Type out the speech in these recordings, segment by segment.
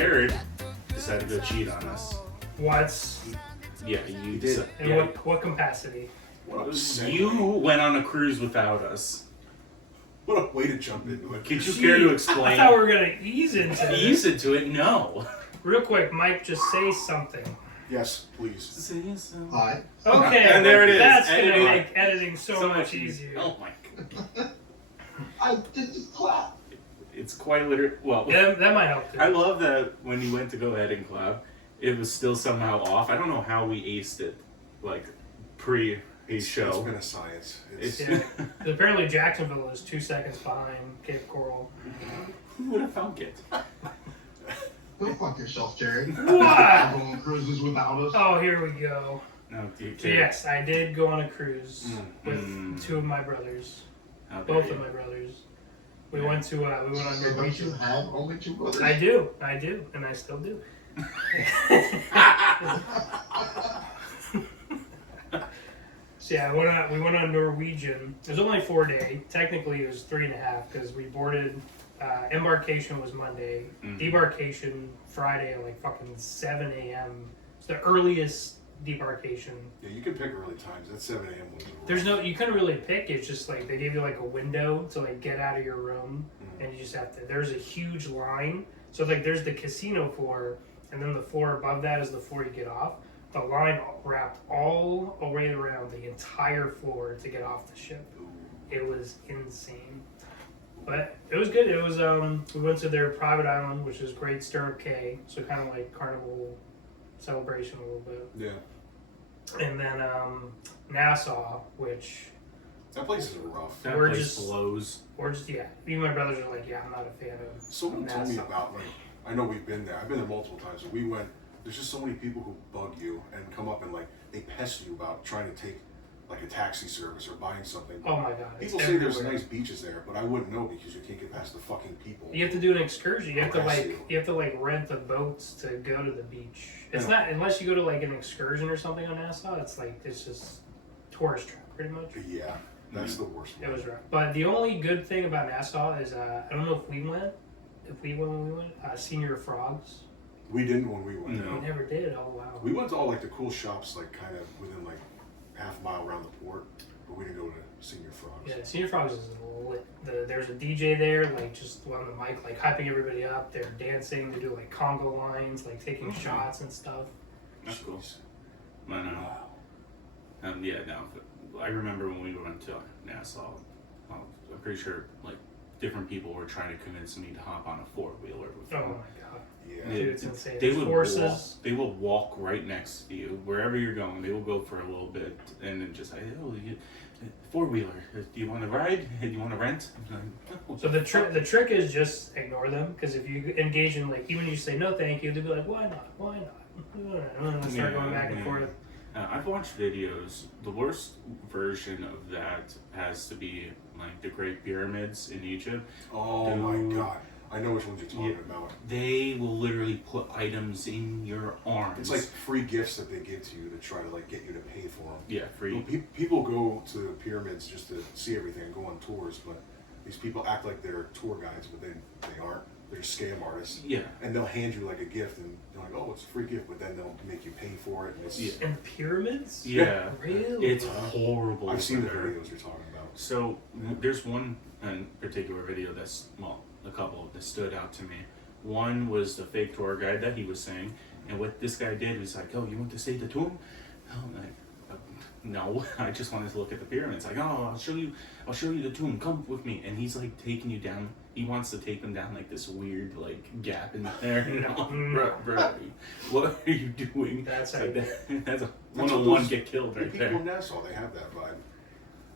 Jared decided to cheat on us. What? Yeah, you did. In what capacity? You went on a cruise without us. What a way to jump into it. Could you care to explain? I thought we were going to ease into it. Ease into it? No. Real quick, Mike, just say something. Yes, please. Hi. Okay. And there it is. That's going to Editing. make editing so much easier. Oh my god. I did just clap. It's quite literally. Well, Yeah, that might help too. I love that when you went to go ahead and clap, it was still somehow off. I don't know how we aced it, like pre-show. It's been a science. Yeah. Apparently Jacksonville is 2 seconds behind Cape Coral. Who would have thunk it? Go fuck yourself, Jerry. What? Go on cruises without us. Oh, here we go. No, Yes, I did go on a cruise with two of my brothers. Both of my brothers. We went to we went on So don't Norwegian. you have only two brothers? I do, and I still do. So yeah, we went on Norwegian. It was only a 4-day. Technically, it was 3.5 because we boarded. Embarkation was Monday. Debarkation Friday at like fucking 7 a.m. It's the earliest debarkation. Yeah, you can pick early times. That 7 a.m. was. There's no, you couldn't really pick. It's just like they gave you like a window to like get out of your room, and you just have to. There's a huge line. So like there's the casino floor, and then the floor above that is the floor you get off. The line wrapped all the way around the entire floor to get off the ship. It was insane. But it was good. It was we went to their private island, which is Great Stirrup Cay, so kind of like carnival celebration a little bit. Yeah. And then Nassau, which That place is rough. That We're place just- blows. or just even my brothers are like, yeah, I'm not a fan of Someone told me Nassau. about, like, I know we've been there. I've been there multiple times. And we went, there's just so many people who bug you and come up and, like, they pest you about trying to take, like, a taxi service or buying something. Oh my god! it's People say there's everywhere. nice beaches there, but I wouldn't know because you can't get past the fucking people. You have to do an excursion. You have to Harass like you. rent the boats to go to the beach. It's Yeah. not unless you go to like an excursion or something on Nassau. It's just tourist trap pretty much. Yeah, that's the worst It one. was rough. But the only good thing about Nassau is I don't know if we went. If we went when we went, Senior Frogs. We didn't when we went. No. We never did. Oh wow. We went to all, like, the cool shops, like, kind of within, like, half a mile around the port, but we didn't go to Senior Frogs. Yeah, Senior Frogs is lit. There's a DJ there, like just on the mic, like hyping everybody up. They're dancing. They do like Congo lines, like taking shots and stuff. That's cool. Jeez. I know. Wow. Yeah, no. I remember when we went to Nassau. I'm pretty sure like different people were trying to convince me to hop on a 4-wheeler with Oh them. my god. Yeah. Dude, it's insane. They There's would horses. Walk, they will walk right next to you wherever you're going. They will go for a little bit and then just say, "Oh, 4-wheeler. Do you want to ride? Do you want to rent?" I'm like, "Oh, So the trick is just ignore them because if you engage in like even if you say no thank you, they'll be like why not and then start going back and forth. I've watched videos. The worst version of that has to be like the Great Pyramids in Egypt. Oh Dude. my god. I know which ones you're talking Yeah. about. They will literally put items in your arms. It's like free gifts that they give to you to try to, like, get you to pay for them. yeah, free. People go to the pyramids just to see everything and go on tours, but these people act like they're tour guides, but they aren't. They're just scam artists. Yeah. And they'll hand you like a gift, and they're like, "Oh, it's a free gift," but then they'll make you pay for it. And it's, Yeah. And pyramids? Yeah. Really? It's horrible. I've seen the over there. videos you're talking about. So there's one particular video that's a couple that stood out to me. One was the fake tour guide that he was saying, and what this guy did was like, "Oh, you want to see the tomb?" I'm like, "No, I just wanted to look at the pyramids." Like, "Oh, I'll show you the tomb. Come with me." And he's like taking you down. He wants to take them down like this weird like gap in there. You know? Bro, what are you doing? That's like how- that's a That's what 101 those- get killed The right people there. in Nassau, they have that vibe.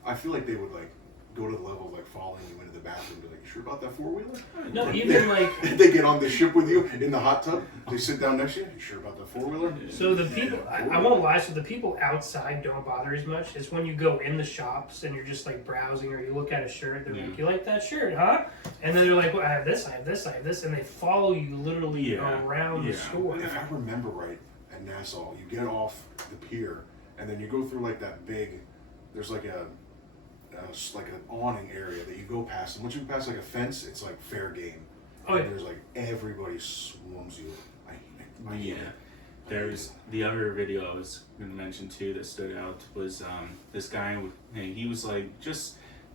I feel like they would, like, go to the level of, like, following you into the bathroom and be like, "You sure about that 4-wheeler?" No, even like They get on the ship with you in the hot tub. They sit down next to you. "You sure about that 4-wheeler?" so the people I won't lie, so the people outside don't bother as much. It's when you go in the shops and you're just like browsing or you look at a shirt, they're like, "You like that shirt, huh?" And then they're like, "Well, I have this, I have this, I have this," and they follow you literally Yeah. around the Yeah. store. If I remember right, at Nassau, you get off the pier, and then you go through, like, that big, there's like like an awning area that you go past, and once you pass like a fence, it's like fair game. Oh, and yeah. there's like everybody swarms you. I hate Yeah. it. There's the other video I was going to mention too that stood out was this guy. He was like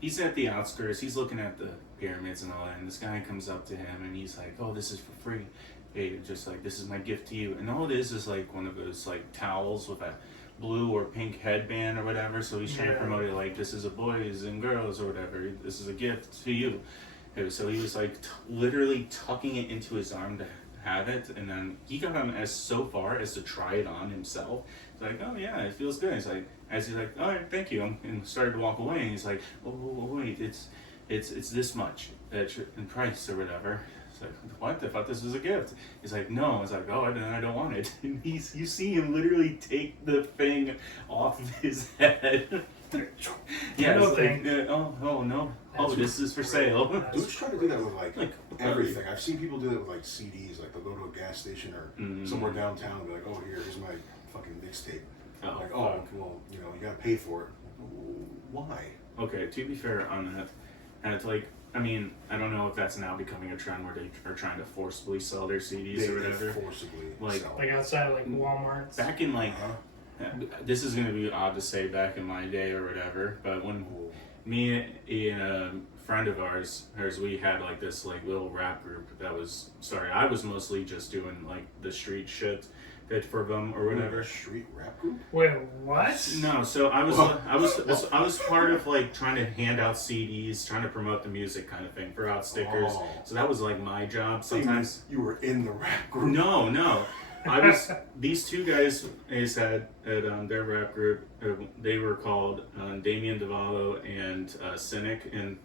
he's at the outskirts. He's looking at the pyramids and all that, and this guy comes up to him and he's like, "Oh, this is for free. Hey, just like this is my gift to you." And all it is like one of those like towels with a blue or pink headband or whatever. So he's trying to promote it like this is a boys and girls or whatever. This is a gift to you. So he was like literally tucking it into his arm to have it, and then he got him so far as to try it on himself. He's like, "Oh yeah, it feels good." He's like, he's like, "All right, thank you," and started to walk away. And he's like, "Oh wait, it's this much in price or whatever." It's like, "What? I thought this was a gift." He's like, "No." It's like, "Oh, I don't want it." And you see him literally take the thing off of his head. Yeah, No it's thing. like, oh no, That's this is for sale. Dudes try to do that with like everything. I've seen people do that with like CDs. Like they'll go to a gas station or somewhere downtown and be like, "Oh, here's my fucking mixtape." Oh, Like, "Oh, well, you gotta pay for it." Why? Okay, to be fair on that, and it's like, I mean, I don't know if that's now becoming a trend where they are trying to forcibly sell their CDs or whatever. forcibly Like- sell. Like outside of like Walmart's. Back in like, Uh-huh. this is gonna be odd to say back in my day or whatever, but when Oh. me and a friend of ours, we had like this like little rap group that was, I was mostly just doing like the street shit that for them or whatever. A street rap group? Wait, what? No, so I was Whoa. I was part of like trying to hand out CDs, trying to promote the music kind of thing, throw out stickers. Oh. So that was like my job sometimes. You were in the rap group. No. I was these two guys had at their rap group. They were called Damian DeValo and Cynic, and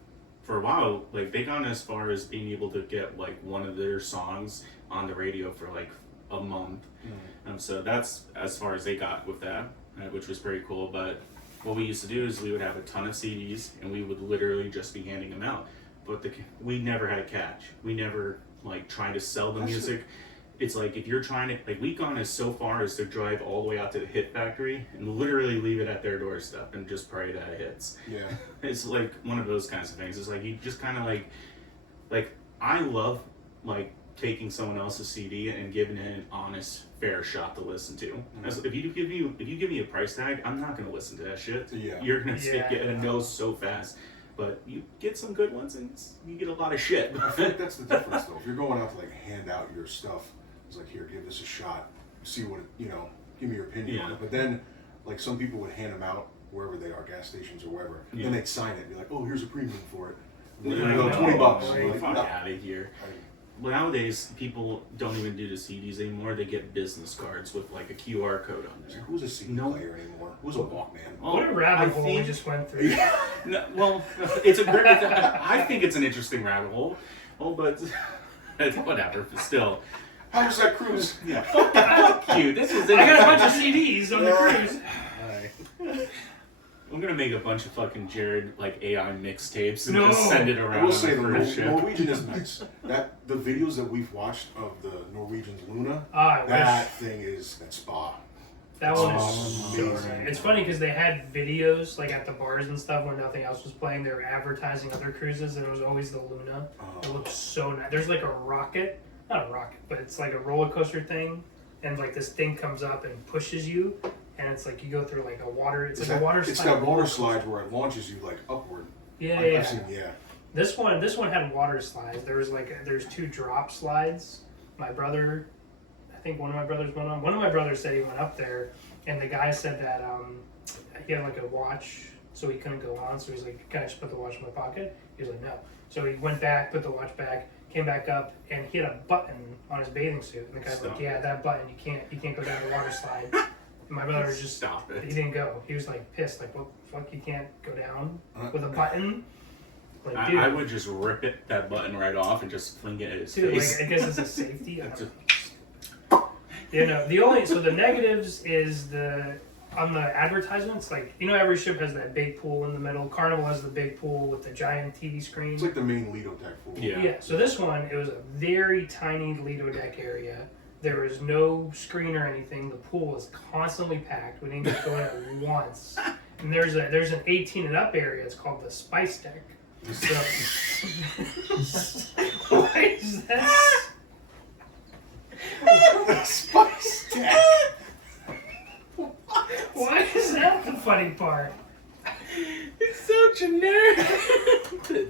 for a while, like they got as far as being able to get like one of their songs on the radio for like a month. So that's as far as they got with that, which was pretty cool. But what we used to do is we would have a ton of CDs and we would literally just be handing them out. But we never had a catch. We never like trying to sell the music. It's like if you're trying to, like, we've gone as so far as to drive all the way out to the hit factory and literally leave it at their doorstep and just pray that it hits. Yeah. It's like one of those kinds of things. It's like you just kind of like I love like taking someone else's CD and giving it an honest, fair shot to listen to. As if you give me a price tag, I'm not gonna listen to that shit. Yeah. You're gonna stick it a no so fast. But you get some good ones and you get a lot of shit. I feel like that's the difference, though. If you're going out to like hand out your stuff, it's like, here, give this a shot, see what give me your opinion on it. But then, like, some people would hand them out wherever they are, gas stations or wherever. Yeah. Then they'd sign it, and be like, oh, here's a premium for it. And Yeah, then I go know. $20. Like, Like, fuck no. out of here. Well, nowadays, people don't even do the CDs anymore. They get business cards with like a QR code on It's there. like, who's a CD No. player anymore? Who's a Walkman? Oh, What a rabbit I hole we think- just went through. No, well, I think it's an interesting rabbit hole. Oh, but whatever. But still, How was that cruise? yeah. Fuck you. This is. I got a bunch of CDs on the cruise. Alright. I'm gonna make a bunch of fucking Jared like AI mixtapes and No. just send it I around will on say the the cruise ship. Norwegian is nice. That the videos that we've watched of the Norwegian's Luna, I that wish thing is that spa. that one is Oh, so amazing. right. It's funny because they had videos like at the bars and stuff when nothing else was playing. They were advertising other cruises, and it was always the Luna. It Oh. looked so nice. There's like a rocket, not a rocket, but it's like a roller coaster thing, and like this thing comes up and pushes you, and it's like you go through like a water. It's like a water slide. It's got water slides where it launches you like upward. Yeah, I've yeah. seen, yeah. This one had water slides. There's 2 drop slides. My brother, I think one of my brothers went on. One of my brothers said he went up there, and the guy said that he had like a watch, so he couldn't go on. So he's like, "Can I just put the watch in my pocket?" He was like, "No." So he went back, put the watch back, came back up, and he had a button on his bathing suit. And the guy's like, Stop. "Yeah, that button, you can't go down the water slide." And my brother was just Stop it. He didn't go. He was like pissed, like, "What the fuck? You can't go down with a button?" Like, dude, I would just rip that button right off and just fling it at his dude, face. like, I guess it's a safety. I It's don't know. You know, the negatives is on the advertisements, like, every ship has that big pool in the middle. Carnival has the big pool with the giant TV screen. It's like the main Lido deck pool. Yeah. Yeah, so this one, it was a very tiny Lido deck area. There was no screen or anything. The pool was constantly packed. We didn't get to go in it once. And there's an 18 and up area. It's called the Spice Deck. So, why is that? Spice deck. Why is that the funny part? It's so generic.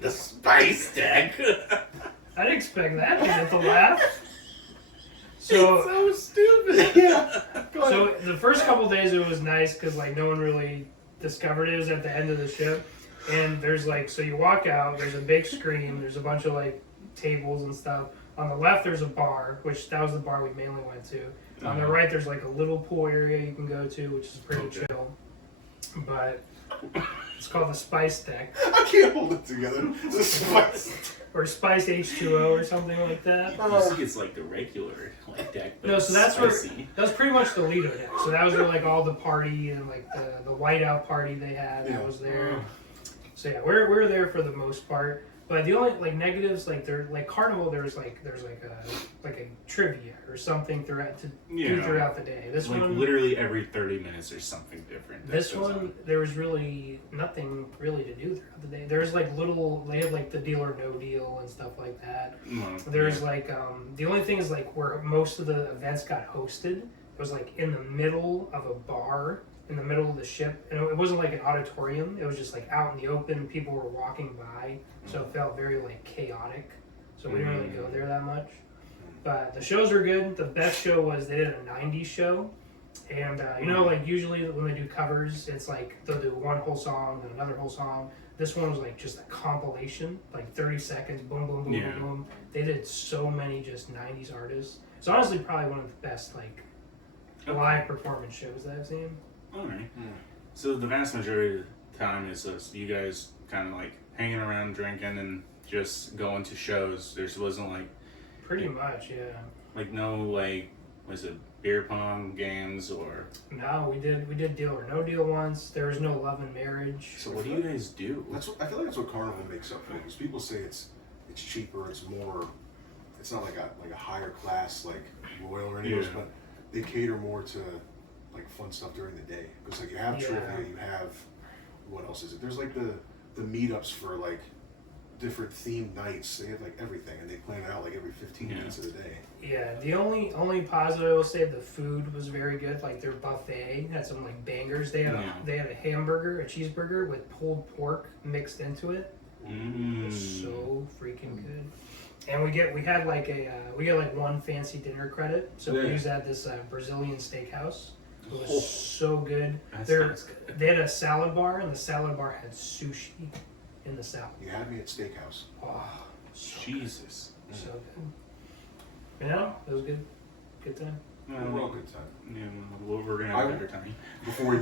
The spice deck. I didn't expect that to get the laugh. It's So, so stupid. Yeah. Go ahead. so the first couple days it was nice because like no one really discovered it. It was at the end of the ship, and there's like so you walk out. There's a big screen. There's a bunch of like tables and stuff. On the left there's a bar, which that was the bar we mainly went to. On the right there's like a little pool area you can go to, which is pretty chill. But it's called the Spice Deck I can't hold it together. The spice. or Spice H2O or something like that. I think it's like the regular like deck. But No, so that's where spicy. that was pretty much the Lido deck. So that was where like all the party and like the whiteout party they had that was there. So yeah, we're there for the most part. But the only like negatives like there like Carnival there's like a trivia or something throughout to do throughout the day. This like one literally every 30 minutes there's something different. that This goes one, on. there was really nothing really to do throughout the day. There's like they had like the Deal or No Deal and stuff like that. Well, There's yeah. like, the only thing is like where most of the events got hosted, it was like in the middle of a bar, in the middle of the ship. And it wasn't like an auditorium, it was just like out in the open, people were walking by. So it felt very like chaotic. So we didn't really go there that much. But the shows were good. The best show was they did a 90s show. And you know, like usually when they do covers, it's like they'll do one whole song, then another whole song. This one was like just a compilation, like 30 seconds, boom, boom, boom, boom, boom. They did so many just 90s artists. It's honestly probably one of the best like live performance shows that I've seen. Alright. So the vast majority of the time is you guys kind of like hanging around drinking and just going to shows. There wasn't like Pretty much, yeah. like no like was it beer pong games or No, we did Deal or No Deal once. There was no Love and Marriage. so what do you guys do? I feel like that's what Carnival makes up for. Because people say it's cheaper, it's more, it's not like a higher class like Royal or anything, but they cater more to like fun stuff during the day. Because like you have trivia, you have what else is it? There's like the meetups for like different themed nights. They have like everything, and they plan it out like every 15 minutes of the day. Yeah, the only positive I will say, the food was very good. Like their buffet had some like bangers. They had a hamburger, a cheeseburger with pulled pork mixed into it. It was so freaking good. And we had like one fancy dinner credit, so we used that at this Brazilian steakhouse. It was so good. They had a salad bar, and the salad bar had sushi in the salad. You had me at steakhouse. Oh, so Jesus. good. So good. Yeah, it was good. Good time. Overall good time. Yeah, well, we're gonna have a better time. Before we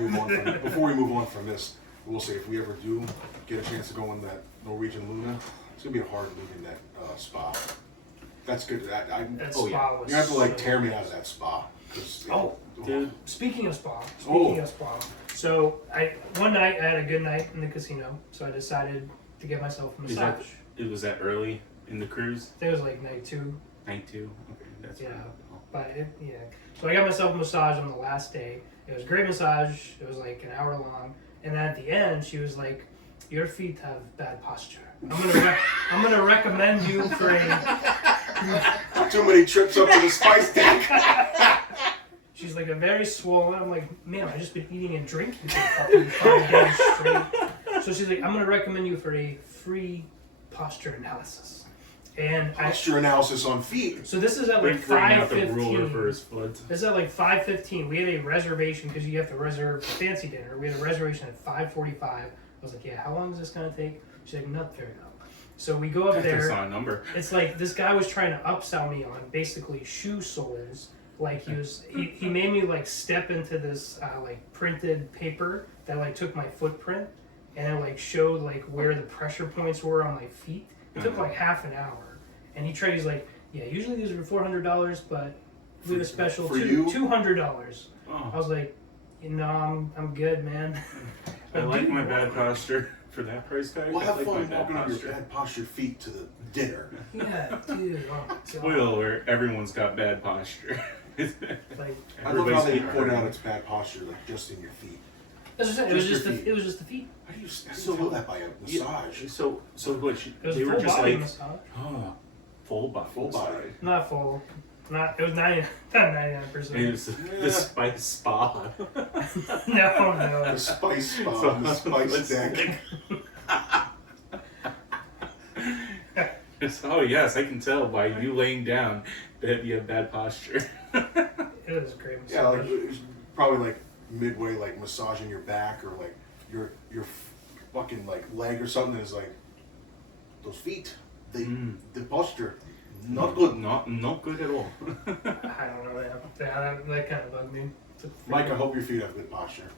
move on from this, we'll say if we ever do get a chance to go in that Norwegian Luna, it's gonna be hard leaving that spa. That's good. That Was spa was you have to like so tear me good. out of that spa. Dude. Speaking of spa, so one night I had a good night in the casino, so I decided to get myself a massage. Was that early in the cruise? I think it was like night 2. Night 2? Okay, that's Yeah. pretty cool. So I got myself a massage on the last day. It was a great massage. It was like an hour long, and then at the end she was like, "Your feet have bad posture. I'm gonna recommend you for a." Too many trips up to the spice deck. She's like, "a very swollen." I'm like, "Man, I've just been eating and drinking for fucking 5 days straight." So she's like, "I'm gonna recommend you for a free posture analysis." And Posture analysis on feet. so this is at like Bringing out the ruler for 5:15. his foot. This is at like 5:15. We had a reservation because you have to reserve fancy dinner. We had a reservation at 5:45. I was like, "Yeah, how long is this gonna take?" She's like, "Not very long." So we go up I there. saw a number. It's like this guy was trying to upsell me on basically shoe soles. Like he made me like step into this like printed paper that like took my footprint and it like showed like where the pressure points were on my feet. It took like half an hour, and he's like, "Yeah, usually these are $400, but we have a special For you? $200." Oh, I was like, I'm good, man." I like my bad posture for that price tag. Well, I have like fun my bad walking on your posture. bad postured feet to the dinner. Yeah, dude. Oh my God. Spoil where everyone's got bad posture. Like, I love how they feet point hurt. out it's bad posture, like just in your feet. That's what I'm saying. It was Just just your the feet. it was just the feet. How do you feel that by a massage? So what? It was They a were full just body like, massage. oh, full body. Full body. Not full. Not it was 99%. It was the spice spa. No. The spice spa, the spice deck. Oh yes, I can tell by you laying down that you have bad posture. It was a great massage. Yeah, like it was probably like midway, like massaging your back or like your fucking like leg or something. Is like those feet. The posture, not good. Not good at all. I don't know. That kind of bugged me. Mike, I hope your feet have good posture.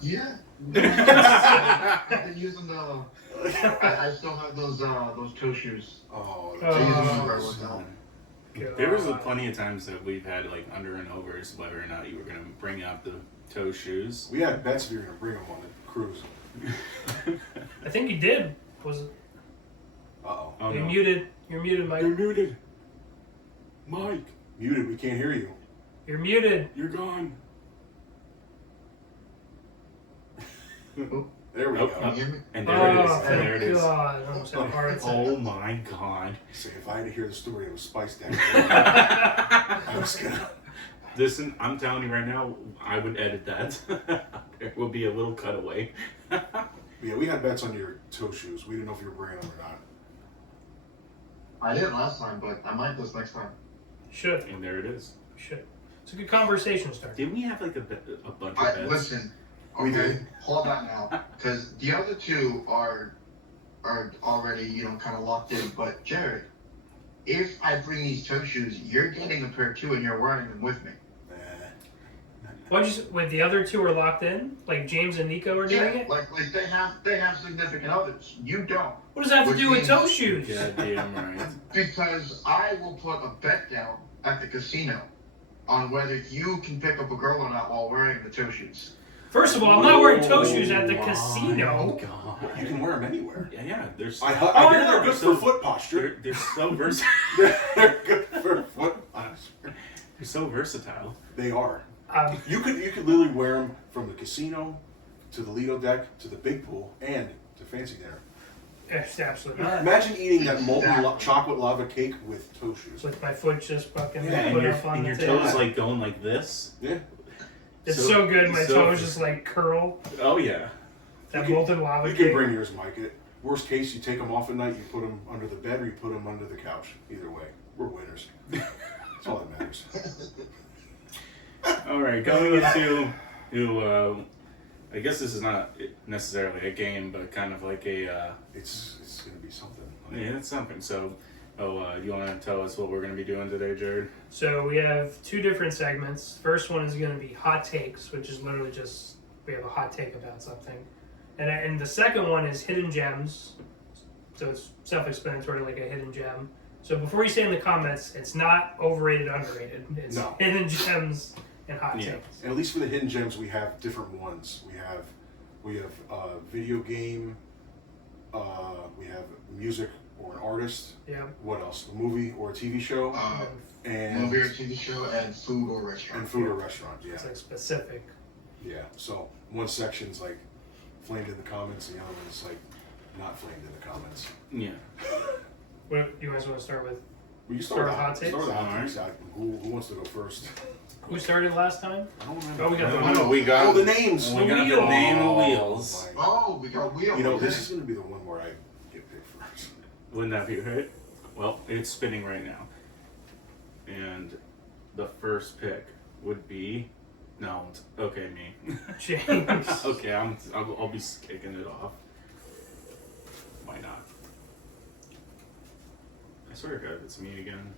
Yeah. I've been using the. I still have those toe shoes. Oh, Oh, I use them Jesus. whenever I work out. There was plenty of times that we've had like under and overs whether or not you were gonna bring out the toe shoes. We had bets if you were gonna bring them on the cruise. I think you did. Was it? Uh-oh. Oh, You're no. muted. You're muted, Mike. You're muted. Mike, Muted. We can't hear you. You're muted. you're gone. There we Oh, go. Can you hear me? And there it is. Oh, And thank there it is. God. I almost had a heart attack. Oh my god. See, if I had to hear the story of a spice deck, I was gonna. Listen, I'm telling you right now, I would edit that. There will be a little cutaway. Yeah, we had bets on your toe shoes. We didn't know if you were bringing them or not. I didn't last time, but I might this next time. Should. And there it is. Should. It's a good conversation starter. Didn't we have like a bunch of I bets? listen. We Okay, did. hold that now, because the other two are already kind of locked in. But Jared, if I bring these toe shoes, you're getting a pair too, and you're wearing them with me. What'd you say? Wait, the other two are locked in? Like James and Nico are doing it? like they have significant others. You don't, What does that have to Which do with means- toe shoes? Goddamn right. because I will put a bet down at the casino on whether you can pick up a girl or not while wearing the toe shoes. First of all, I'm not wearing toe shoes at the Oh my casino. God. You can wear them anywhere. Yeah, they're I hear I they're know. good for foot posture. they're so versatile. They're good for foot posture. They're so versatile. They are. Um, You could literally wear them from the casino to the Lido deck to the big pool and to fancy dinner. it's absolutely not. Imagine eating that molten Exactly. chocolate lava cake with toe shoes. With my foot just fucking Yeah, put and up on and the your table. toes like going like this. Yeah. It's so good. My so- toes just like curl. Oh yeah. That You can- molten lava You cake. can bring yours, Mike. Worst case, you take them off at night, you put them under the bed, or you put them under the couch. Either way, we're winners. That's all that matters. All right, going into I guess this is not necessarily a game, but kind of like a It's gonna be something. yeah, it's something. So, you want to tell us what we're going to be doing today, Jared? So we have two different segments. First one is going to be hot takes, which is literally just we have a hot take about something, and the second one is hidden gems. So it's self-explanatory, like a hidden gem. So before you say in the comments, it's not overrated, underrated. It's No. hidden gems and hot Yeah. takes. And at least for the hidden gems, we have different ones. We have video game. We have music or an artist. Yeah. What else? A movie or a TV show, and Movie or TV show, and food or restaurant. and food or restaurant. Yeah, It's like specific. yeah. So one section's like flamed in the comments, and the other one's like not flamed in the comments. Yeah. What do you guys want to start with? We can Start start with with hot takes? Start with hot Alright. takes. Who wants to go first? Who started last time? I don't remember. Oh, we got the Oh, we got Oh, the names. We got the wheel. name of Oh, wheels. my- Oh, we got wheel. You know, okay. this is going to be the one where I get picked first. Wouldn't that be right? Well, it's spinning right now, and the first pick would be okay, me. James. Okay, I'll be kicking it off. Why not? I swear to God, it's me again.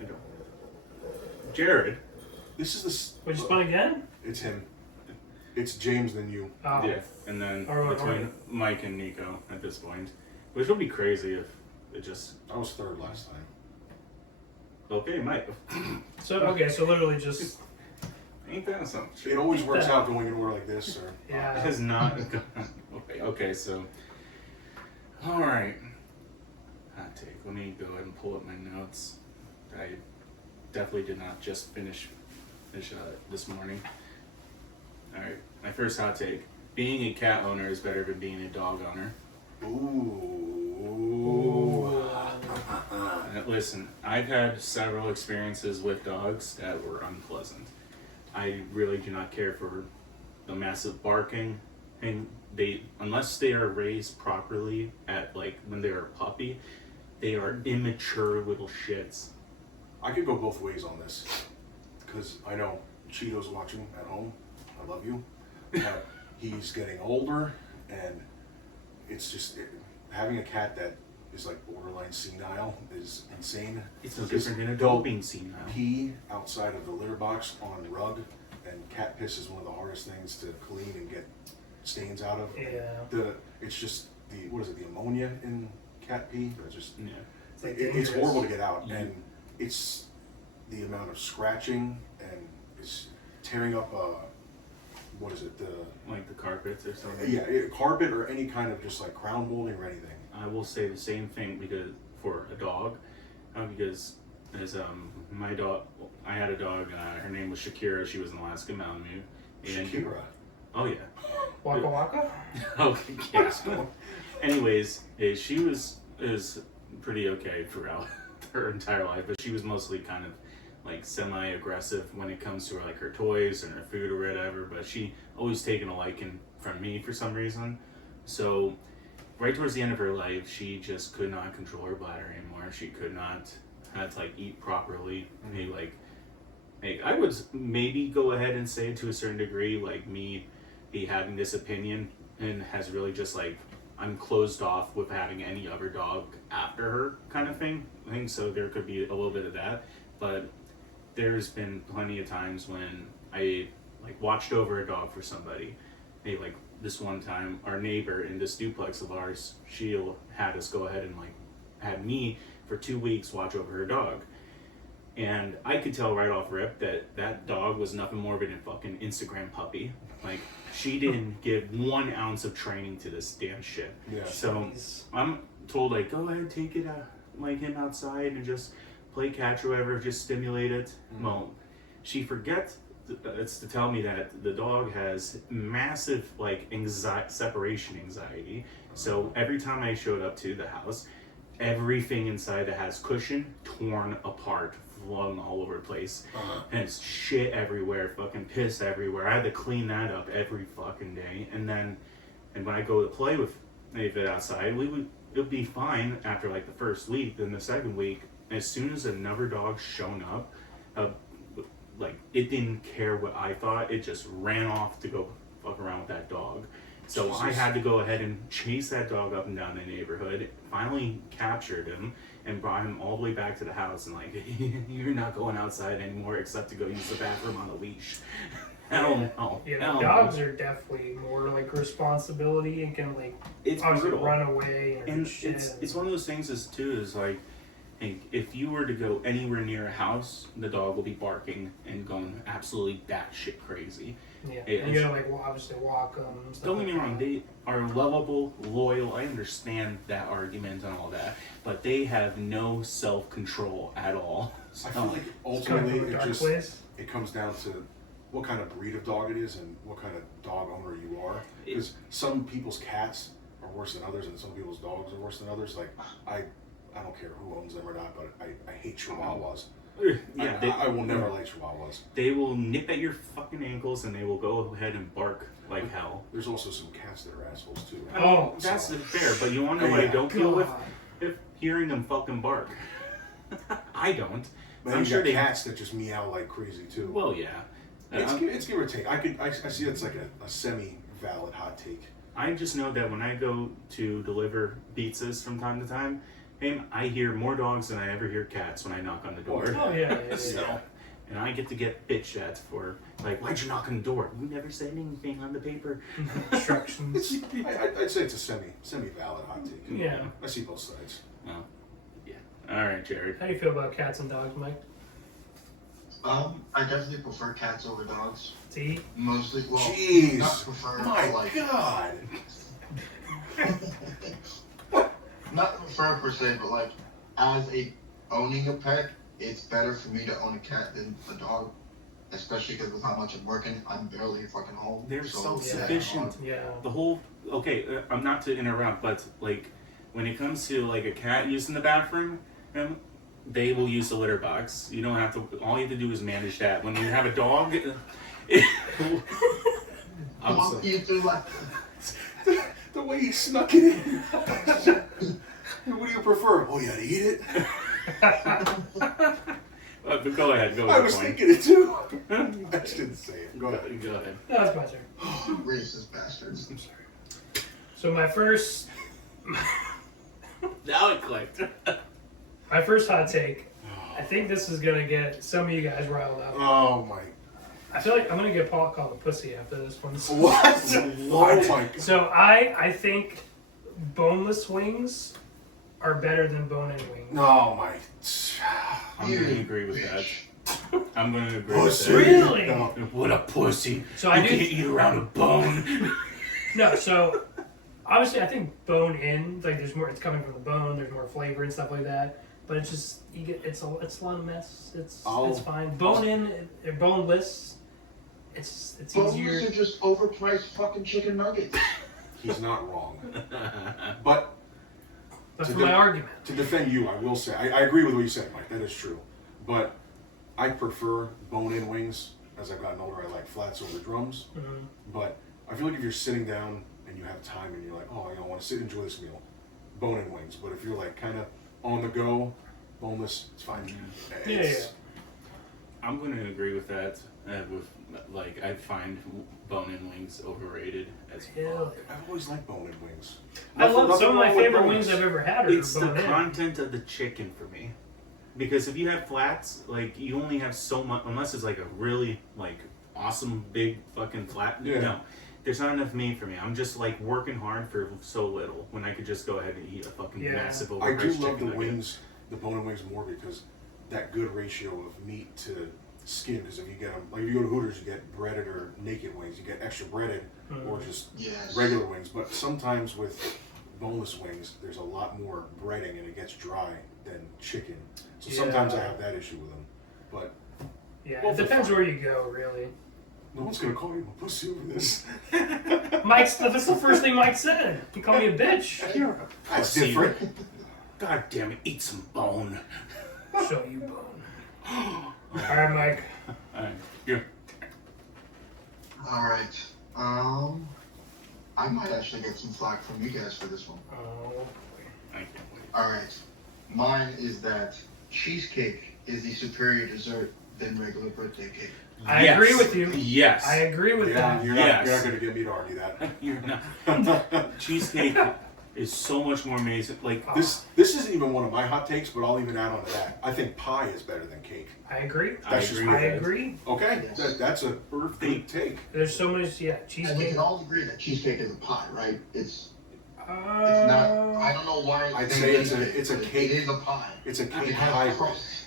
I don't. Jared. This is the. Would you spun again? It's him. It's James, then you. Oh. Yeah, and then Alright, between alright. Mike and Nico at this point, which would be crazy if it just. I was third last time. Okay, Mike. So so literally just Ain't that something? It always works out going in order like this, or. It yeah. has not. Okay, so. All right. Hot take. Let me go ahead and pull up my notes. I definitely did not just finish this morning. Alright, my first hot take. Being a cat owner is better than being a dog owner. Ooh. Listen, I've had several experiences with dogs that were unpleasant. I really do not care for the massive barking, and unless they are raised properly at like when they're a puppy, they are immature little shits. I could go both ways on this, because I know Cheeto's watching at home. I love you. He's getting older, and it's just having a cat that is like borderline senile is insane. It's no different than a dog being senile. Pee outside of the litter box on the rug, and cat piss is one of the hardest things to clean and get stains out of. Yeah. It's just the ammonia in cat pee. It's just Yeah. it's dangerous. horrible to get out, Yeah. and it's the amount of scratching, and it's tearing up what is it, Like the carpets or something. carpet or any kind of just like crown molding or anything. I will say the same thing because for a dog, because as my dog, I had a dog. Her name was Shakira. She was an Alaskan Malamute. And Shakira. Oh yeah. Waka waka? Okay. Yeah. Anyways, she is pretty okay throughout her entire life, but she was mostly kind of like semi-aggressive when it comes to like her toys and her food or whatever. But she always taken a liking from me for some reason. So right towards the end of her life, she just could not control her bladder anymore. She could not had to like eat properly. Mm-hmm. I would maybe go ahead and say to a certain degree, like me be having this opinion and has really just like I'm closed off with having any other dog after her kind of thing. I think so there could be a little bit of that. But there's been plenty of times when I like watched over a dog for somebody. Like this one time, our neighbor in this duplex of ours, she had us go ahead and like had me for 2 weeks watch over her dog. And I could tell right off rip that that dog was nothing more than a fucking Instagram puppy. Like, she didn't give 1 ounce of training to this damn shit. Yeah. So I'm told, like, go ahead, take it, like him outside and just play catch or whatever, just stimulate it. Mm-hmm. Well, she forgets it's to tell me that the dog has massive, like, separation anxiety. So every time I showed up to the house, everything inside that has cushion torn apart, flung all over the place, and it's shit everywhere, fucking piss everywhere. I had to clean that up every fucking day, and when I go to play with it outside, it would be fine after like the first week. Then the second week, as soon as another dog shown up, like it didn't care what I thought, it just ran off to go fuck around with that dog. So Jesus. I had to go ahead and chase that dog up and down the neighborhood, finally captured him, and brought him all the way back to the house, and like, you're not going outside anymore except to go use the bathroom on a leash. Hell no. Yeah, Hell the no. dogs are definitely more like responsibility and can like It's obviously brutal. run away and, And shit. it's one of those things is like, hey, if you were to go anywhere near a house, the dog will be barking and going absolutely batshit crazy. yeah, it's- and you gotta like obviously walk them. Don't get me wrong, they are lovable, loyal. I understand that argument and all that, but they have no self-control at all. So, I feel like It's coming ultimately from a it dark just place. it comes down to what kind of breed of dog it is and what kind of dog owner you are. Because some people's cats are worse than others, and some people's dogs are worse than others. Like I don't care who owns them or not, but I hate Chihuahuas. yeah, I will never like Chihuahuas. they will nip at your fucking ankles and they will go ahead and bark like hell. There's also some cats that are assholes too. I mean, Oh, that's so- fair, but you want to know what I Yeah. don't deal with? God. If hearing them fucking bark. I don't. But I'm then sure you got they. cats that just meow like crazy too. Well, yeah. It's give or take. I see it's like a semi-valid hot take. I just know that when I go to deliver pizzas from time to time, I hear more dogs than I ever hear cats when I knock on the door. Oh yeah, yeah, So, yeah. and I get to get bitched at for like, why'd you knock on the door? You never said anything on the paper. Instructions. I'd say it's a semi-valid hot take. Yeah. I see both sides. Well, yeah. All right, Jared. How do you feel about cats and dogs, Mike? I definitely prefer cats over dogs. See? Mostly, well, Jeez. not prefer, My like, God. not prefer per se, but like, as owning a pet, it's better for me to own a cat than a dog. especially because with how much I'm working, I'm barely fucking home. They're so self-sufficient. Yeah. The whole okay, I'm not to interrupt, but like when it comes to like a cat using the bathroom, they will use the litter box. You don't have to. All you have to do is manage that. When you have a dog, I'm Walk you through like The way he snuck it in. What do you prefer? Oh, you gotta eat it? but go ahead. Go. I was thinking it too. I just didn't say it. Go ahead. Go ahead. No, that's my turn. racist bastards. I'm sorry. So my first Now it clicked. hot take. I think this is gonna get some of you guys riled up. Oh my. I feel like I'm gonna get Paul called a pussy after this one. What? Oh my god. So I think boneless wings are better than bone-in wings. Oh my. I'm gonna agree with that. I'm gonna agree Pussy. with that. Really? No. What a pussy! So You I do. can't eat around a bone. No, so obviously I think bone-in, like there's more. It's coming from the bone. There's more flavor and stuff like that. But it's just you get. It's a lot of mess. It's fine. Bone-in or boneless. It's Boneless easier. are just overpriced fucking chicken nuggets. He's not wrong. But But to for the- my argument, to defend you, I will say, I agree with what you said, Mike. That is true. But I prefer bone-in wings. As I've gotten older, I like flats over drums. mhm. But I feel like if you're sitting down and you have time and you're like, oh, I want to sit and enjoy this meal, bone-in wings. But if you're like kind of on the go, boneless, it's fine. It's- I'm gonna agree with that. With like, I find bone-in wings overrated as Really? fuck. I've always liked bone-in wings. I love Nothing some of my wrong with favorite boneless. wings I've ever had are It's the bone-in. content of the chicken for me. Because if you have flats, like you only have so much, unless it's like a really like awesome big fucking flat. Yeah. No, there's not enough meat for me. I'm just like working hard for so little when I could just go ahead and eat a fucking Yeah. massive I do overpriced love chicken the nugget. wings, the bone-in wings more because that good ratio of meat to skin. Because if you get them, like if you go to Hooters, you get breaded or naked wings. You get extra breaded or just Yes. regular wings. But sometimes with boneless wings, there's a lot more breading and it gets dry than chicken. So sometimes I Yeah. have that issue with them. But Yeah, Well, it for depends fun. where you go, really. no one's gonna call you a pussy over this. Mike's that's the first thing Mike said. He called me a bitch. You're a That's pussy. different. God damn it, eat some bone. Show you bone. Alright, Mike. Alright, you're All right. I might actually get some flack from you guys for this one. Oh, I can't wait. All right. Mine is that cheesecake is the superior dessert than regular birthday cake. I Yes. agree with you. Yes. I agree with Yeah, that. you're Yes. not gonna get me to argue that. You're not. Cheesecake is so much more amazing. Like This isn't even one of my hot takes, but I'll even add on to that. I think pie is better than cake. I agree. I That's just agree I with that. agree. Okay, Yes. that's a perfect take. There's so much, yeah, And we cheesecake. can all agree that cheesecake is a pie, right? It's not. Uh, I don't know why. I'd they say it's named a- it, it's a but cake. It is a pie. It's a It cake has hybrid. crust.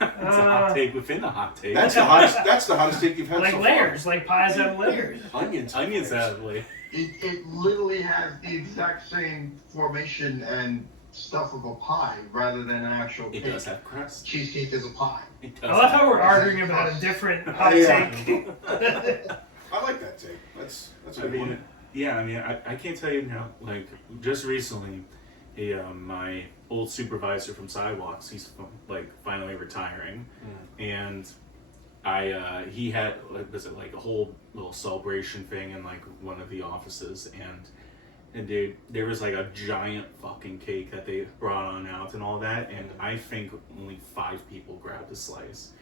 it's a hot take within a hot take. That's the hottest. That's the hottest take you've had like so layers, like pies have layers. far. Onions. onions layers. sadly. It literally has the exact same formation and stuff of a pie rather than an actual It cake. does have crust. Cheesecake is a pie. It I does. love have how we're crust. arguing about a different hot Yeah. take. I like that take. That's a I good mean, one. yeah. I mean, I can't tell you now. Like just recently, my old supervisor from Sidewalks, he's like finally retiring, and he had was it like a whole little celebration thing in like one of the offices, and dude, there was like a giant fucking cake that they brought on out and all that, and I think only 5 people grabbed a slice.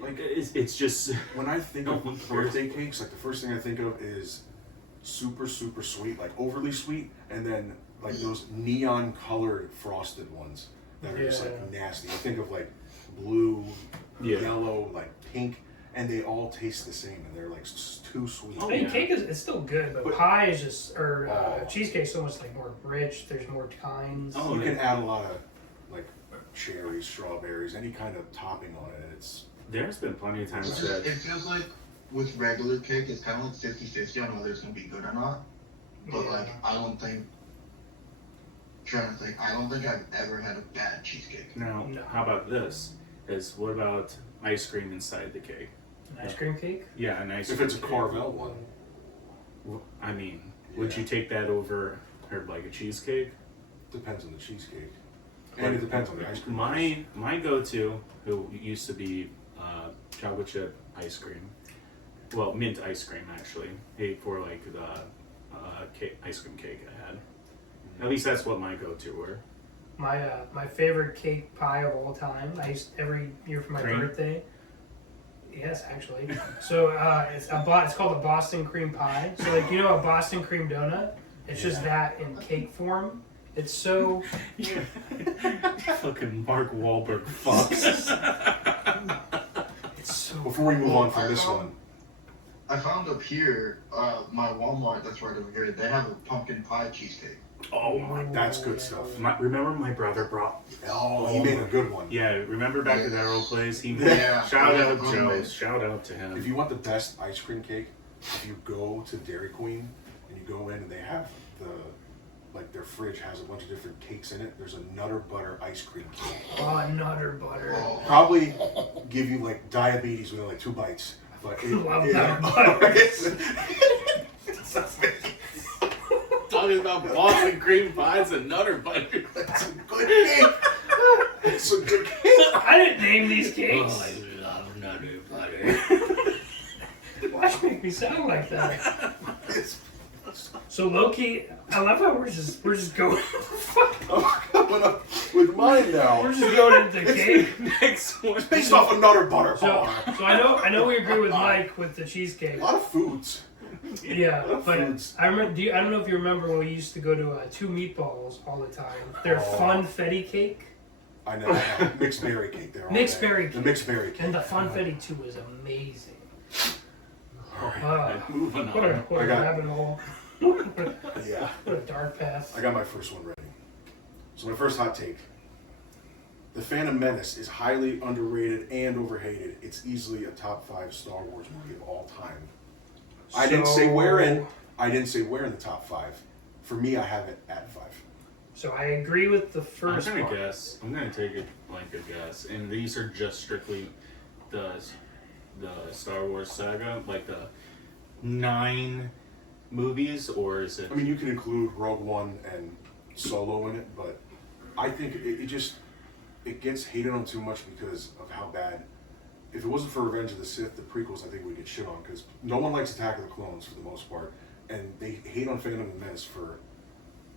Like it's just When I think No of one's birthday cakes, like the first thing I think of is super sweet, like overly sweet, and then like those neon colored frosted ones that are just like nasty. I think of like blue, Yeah. yellow, like pink, and they all taste the same, and they're like too sweet. Oh, I mean, yeah. cake is it's still good, but But- pie is just or Oh. cheesecake's so much like more rich. There's more kinds. Oh, You yeah. can add a lot of like cherries, strawberries, any kind of topping on it, and it's there's been plenty of times It's that just, it feels like with regular cake, it's kind of like 50-50 on whether it's going to be good or not. But Yeah. like, I don't think I've ever had a bad cheesecake. now. No. How about this? Is what about ice cream inside the cake? An ice cream cake? Yeah, a nice. If it's a Carvel one. I mean, would Yeah. you take that over like a cheesecake? Depends on the cheesecake. And it depends on the ice cream. My go-to, who used to be chocolate chip ice cream, well, mint ice cream actually, for like the ice cream cake I had. At least that's what my go-to were. My favorite cake pie of all time. I used every year for my Cream? birthday. Yes, actually. So it's called a Boston cream pie. So like you know a Boston cream donut, it's just that in cake form. It's so. Fucking Mark Wahlberg fucks. It's so. Before we move on from I this found- one, I found up here, my Walmart that's right over here, they have a pumpkin pie cheesecake. Oh my! that's good stuff. Remember my brother brought. Oh, he made a good one. Yeah, remember back at that old place? He Yeah. shout Yeah, out Joe. homemade. Shout out to him. If you want the best ice cream cake, if you go to Dairy Queen and you go in and they have their fridge has a bunch of different cakes in it. There's a Nutter Butter ice cream cake. Oh, Nutter Butter. Oh, Probably give you like diabetes within like 2 bites. But Love Nutter Butter. Talking about Boston cream pies and Nutter Butter. That's a good cake. It's a good cake. I didn't name these cakes. Oh, I love Nutter Butter. Why'd you make me sound like that? It's- So low key, I love how we're just going. I'm coming up with mine now. We're just going into cake. Next one. Based off of Nutter Butter. So I know we agree with Mike with the cheesecake. A lot of foods. Yeah, What but foods? I remember. I don't know if you remember when we used to go to Two Meatballs all the time. Their Oh. funfetti cake I know. Mixed berry cake. They're all Mixed there. berry The cake. mixed berry cake. and the funfetti too was amazing. Moving What a on. what I a got- rabbit hole. Yeah. What a dark path. I got my first one ready. So my first hot take. The Phantom Menace is highly underrated and overhated. It's easily a top 5 Star Wars movie of all time. I didn't say where in. I didn't say where in the top 5. For me, I have it at 5. So I agree with the first I'm gonna part. guess. I'm gonna take it like a guess, and these are just strictly the Star Wars saga, like the 9 movies, or is it? I mean, you can include Rogue One and Solo in it, but I think it gets hated on too much because of how bad. If it wasn't for Revenge of the Sith, the prequels, I think we'd get shit on because no one likes Attack of the Clones for the most part, and they hate on Phantom Menace for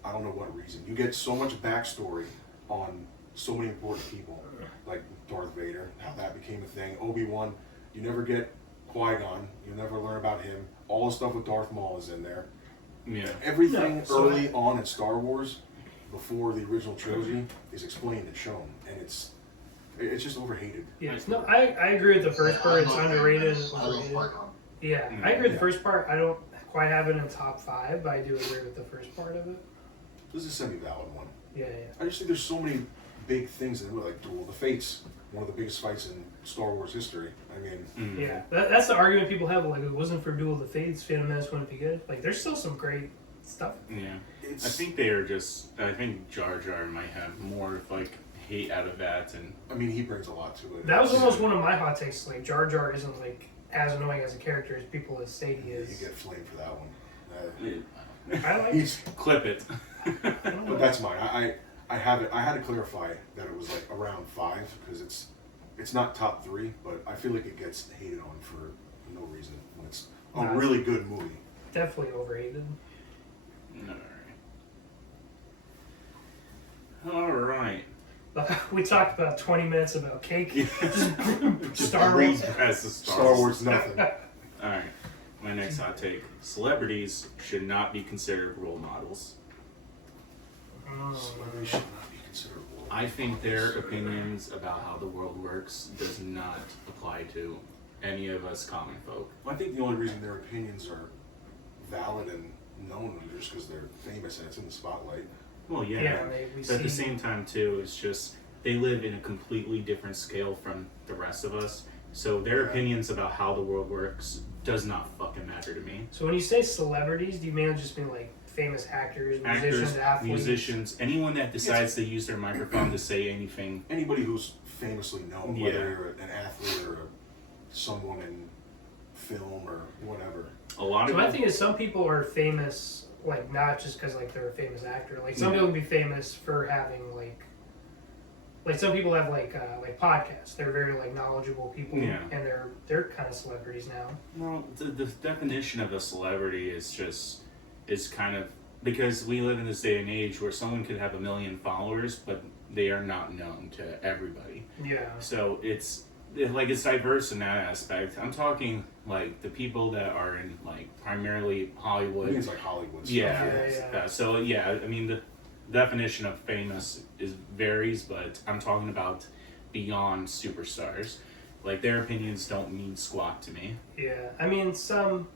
I don't know what reason. You get so much backstory on so many important people, like Darth Vader, how that became a thing. Obi-Wan, you never get Qui-Gon, you never learn about him. All the stuff with Darth Maul is in there. Yeah. Everything No, so- early on in Star Wars, before the original trilogy, is explained and shown, and it's just overhated. Yeah, it's no, I agree with the first part. It's underrated and I love overrated. Qui-Gon. Yeah, I agree with the Yeah. first part. I don't quite have it in top 5, but I do agree with the first part of it. This is a semi-valid one. Yeah, yeah. I just think there's so many big things in it, like Duel of the Fates, one of the biggest fights in Star Wars history. I mean, Mm. Yeah, that's the argument people have. Like, if it wasn't for Duel of the Fates, Phantom Menace wouldn't be good. Like, there's still some great stuff. Yeah. it's I think they are just. I think Jar Jar might have more like hate out of that, and I mean, he brings a lot to it. That was almost one of my hot takes. Like, Jar Jar isn't like as annoying as a character as people say he You is. get flamed for that one. I like. He's, clip it. but that's mine. I have it. I had to clarify that it was like around 5 because it's not top 3, but I feel like it gets hated on for no reason when it's a No, really good movie. Definitely overrated. All right. We talked about 20 minutes about cake. Just Star breeze Wars. past the Star Wars, nothing. All right. My next hot take: celebrities should not be considered role models. Celebrities should not be considered. I think their opinions about how the world works does not apply to any of us common folk. I think the only reason their opinions are valid and known is just because they're famous and it's in the spotlight. Well, yeah, Yeah, we but at the see- same time too, it's just they live in a completely different scale from the rest of us. So their Yeah. opinions about how the world works does not fucking matter to me. So when you say celebrities, do you mainly just mean like famous actors, musicians, Actors, athletes? musicians, anyone that decides to use their microphone to say anything. Anybody who's famously known, Yeah. whether you're an athlete or someone in film or whatever. A lot So of my it- thing is, some people are famous, like not just because like they're a famous actor. Like some Yeah. people can be famous for having like some people have like podcasts. They're very like knowledgeable people, Yeah. and they're kind of celebrities now. Well, the definition of a celebrity is kind of, because we live in this day and age where someone could have 1 million followers, but they are not known to everybody. Yeah. So it's diverse in that aspect. I'm talking like the people that are in like primarily I Hollywood. think it's like Hollywood stuff. Yeah. So yeah, I mean the definition of famous is varies, but I'm talking about beyond superstars. Like their opinions don't mean squat to me. Yeah. I mean, some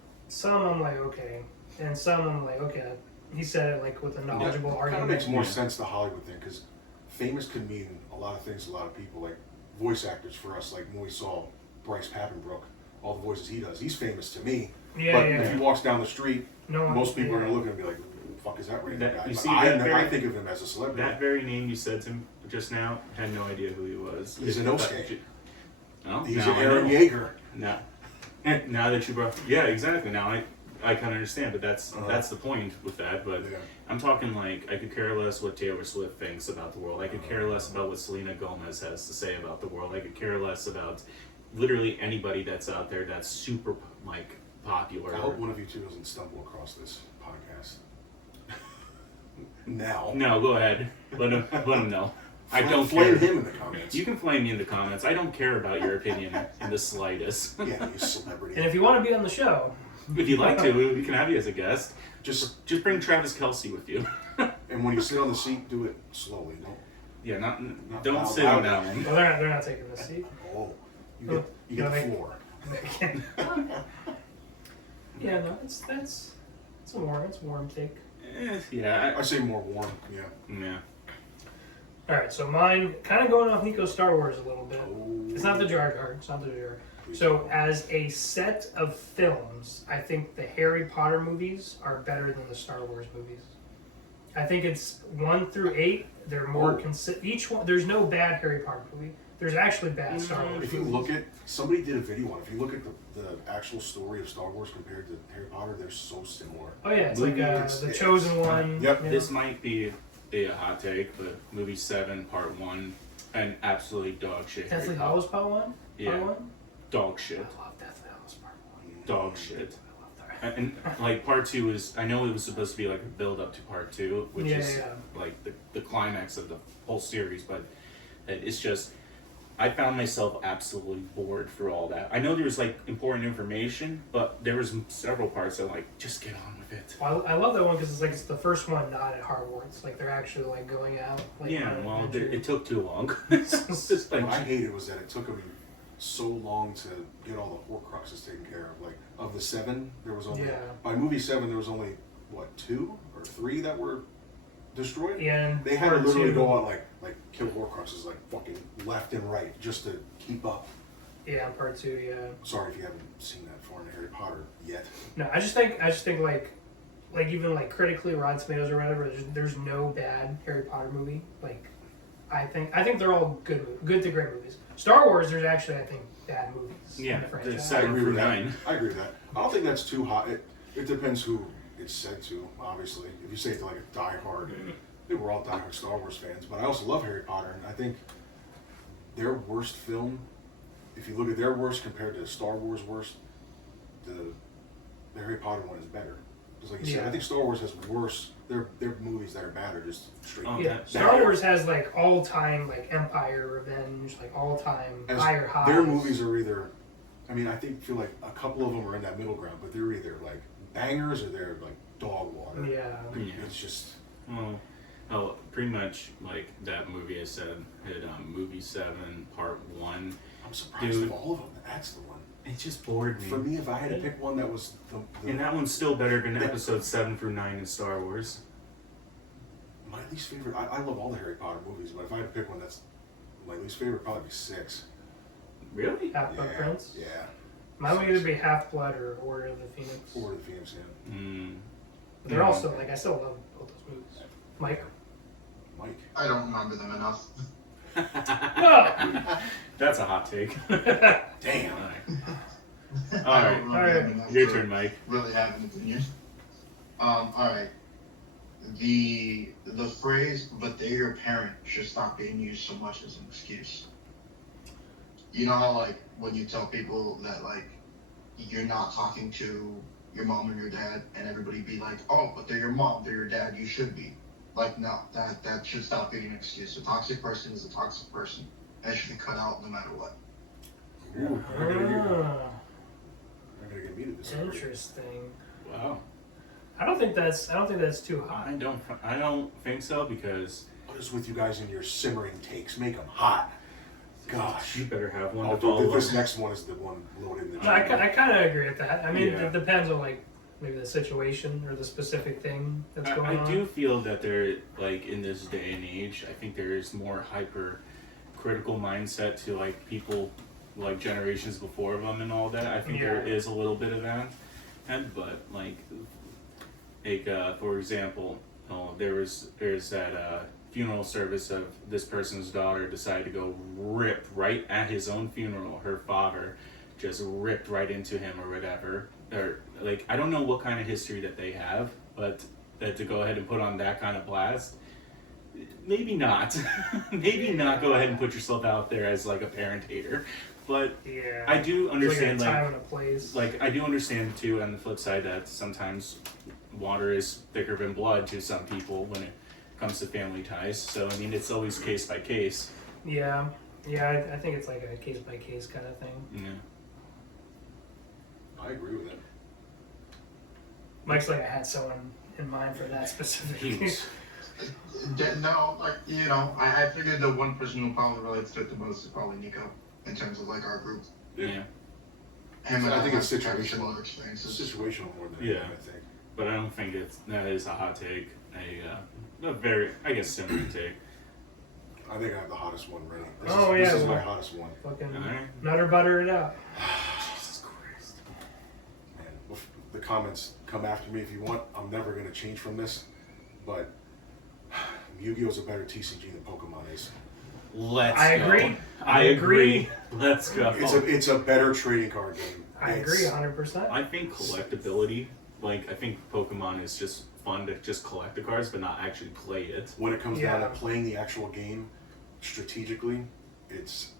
I'm like okay, and some I'm like okay. He said it like with a knowledgeable Kind argument. of makes more Yeah. sense, the Hollywood thing, because famous can mean a lot of things to a lot of people. Like voice actors for us, like when we saw Bryce Papenbrook, all the voices he does, he's famous to me. Yeah, but yeah. if he walks down the street, No one, most people yeah. are gonna look at him and be like, "Who the fuck is that random That- guy?" you But see I that very- think of him as a celebrity. That very name you said to him just now, had no idea who he was. He's an Osuke. No, He's now an I Aaron know. Yeager. Now, now that you brought, yeah, exactly. Now I kind of understand, but that's the point with that. But Yeah. I'm talking like I could care less what Taylor Swift thinks about the world. I could care less about what Selena Gomez has to say about the world. I could care less about literally anybody that's out there that's super like popular. I hope one of you two doesn't stumble across this podcast. Now. No, go ahead. Let him know. I don't flame care. him in the comments. You can flame me in the comments. I don't care about your opinion in the slightest. Yeah, you celebrity. And if you want to be on the show, If you'd like to, we can have you as a guest. just Just bring Travis Kelsey with you. and when you sit on the seat, do it slowly. Yeah, not Not don't loud, sit on loud. that one. well, they're not taking the seat. Oh, you get No, the they- floor. Yeah, no, it's a warm take. Yeah, I say more warm. Yeah. yeah. All right, so mine kind of going off Nico's Star Wars a little bit. Oh. It's not the jar card. It's not the jar. So as a set of films, I think the Harry Potter movies are better than the Star Wars movies. I think it's 1 through 8. They're more each one. There's no bad Harry Potter movie. There's actually bad Star Wars. If you look at somebody did a video on. If you look at the actual story of Star Wars compared to Harry Potter, they're so similar. Oh yeah, it's Movie, like it's- the Chosen One. Yep. you know. This might be a hot take, but movie 7, part 1, an absolutely dog shit. Deathly Harry Hallows Part 1. Yeah. Part 1. Dog shit. I love Deathly Hallows Part 1. Dog shit. I love that. And like part 2 is, I know it was supposed to be like a build up to part 2, which Yeah, is yeah. like the climax of the whole series, but it's just, I found myself absolutely bored for all that. I know there was like important information, but there was several parts that like, just get on with it. Well, I love that one because it's the first one not at Hogwarts. Like they're actually like going out. Like, Yeah, on an well, adventure. it took too long. It's just like, What I hated was that it took them so long to get all the Horcruxes taken care of. Like of the 7, there was only Yeah. by movie 7 there was only what 2 or 3 that were destroyed. Yeah, and They had to part literally 2 go out like kill Horcruxes like fucking left and right just to keep up. Yeah, part 2. Yeah. Sorry if you haven't seen that far in Harry Potter yet. No, I just think like even like critically, Rotten Tomatoes or whatever. There's no bad Harry Potter movie. Like, I think they're all good to great movies. Star Wars, there's actually I think bad movies. Yeah, in the franchise. there's I 7 agree through with that. 9. I agree with that. I don't think that's too hot. It depends who it's said to, obviously. If you say it to like a diehard, I think we're all diehard Star Wars fans, but I also love Harry Potter, and I think their worst film, if you look at their worst compared to Star Wars worst, the Harry Potter one is better. Just like you said, Yeah. I think Star Wars has worse. Their movies that are bad are just straight. Oh, Yeah, that- Star Wars has like all time like Empire, Revenge, like all time As higher highs. their movies are either, I mean, I feel like a couple of them are in that middle ground, but they're either like bangers or they're like dog water. Yeah. Yeah. It's just. Oh, pretty much like that movie I said, movie 7, part 1. I'm surprised Dude. of all of them. That's the one. It just bored me. For me, if I had to pick one that was the And that one's still better than episode 7 through 9 in Star Wars. my least favorite, I love all the Harry Potter movies, but if I had to pick one that's my least favorite, would probably be 6. Really? Half-Blood Prince. Yeah. Mine would either be Half Blood or Order of the Phoenix. Order of the Phoenix, yeah. Mm. But they're Yeah. also like I still love both those movies. Mike. Mike. I don't remember them enough. No. That's a hot take. Damn. All I right. don't really All right. have enough Your to turn, Mike. really have an opinion. All right. The phrase "but they're your parent" should stop being used so much as an excuse. You know how like when you tell people that like you're not talking to your mom and your dad, and everybody be like, "Oh, but they're your mom, they're your dad, you should be." Like, no, that should stop being an excuse. A toxic person is a toxic person, and it should be cut out no matter what. Yeah, Ah, I'm gonna get me to disagree. interesting. Wow. I don't think that's too hot. I don't think so because What is with you guys and your simmering takes? Make them hot. Gosh. you better have one Oh, to follow this up. next one is the one loaded in the No, I chamber. kind of agree with that. I mean, Yeah. it depends on like maybe the situation or the specific thing that's going I on. do feel that there, like in this day and age, I think there is more hyper critical mindset to like people like generations before them and all that. I think there Yeah. is a little bit of that, but like for example, there's that funeral service of this person's daughter decided to go rip right at his own funeral. Her father just ripped right into him or whatever. Or like I don't know what kind of history that they have, but that to go ahead and put on that kind of blast, maybe not. Maybe not go ahead and put yourself out there as like a parent hater. But Yeah. I do understand like a time and a place. like I do understand too on the flip side that sometimes water is thicker than blood to some people when it comes to family ties. So I mean it's always case by case. Yeah. I think it's like a case by case kind of thing. Yeah. I agree with it. Mike's like I had someone in mind for that specific. Jeez. No, like I figured the one person who probably relates to it the most is probably Nico in terms of like our group. Yeah. Him and I think it's have very situational. similar It's experiences. situational more than Yeah. anything, I think. But I don't think that is a hot take. A very I guess similar take. I think I have the hottest one ready. Oh, This yeah, is my well- hottest one. Fucking Alright. nutter butter it up. Jesus Christ. Man, the comments come after me if you want. I'm never going to change from this. But Yu-Gi-Oh! Is a better TCG than Pokemon is. Let's I go. agree. I agree. Let's go. It's a better trading card game. I agree 100%. I think collectability, like I think Pokemon is just fun to just collect the cards but not actually play it. When it comes down Yeah. to playing the actual game strategically, it's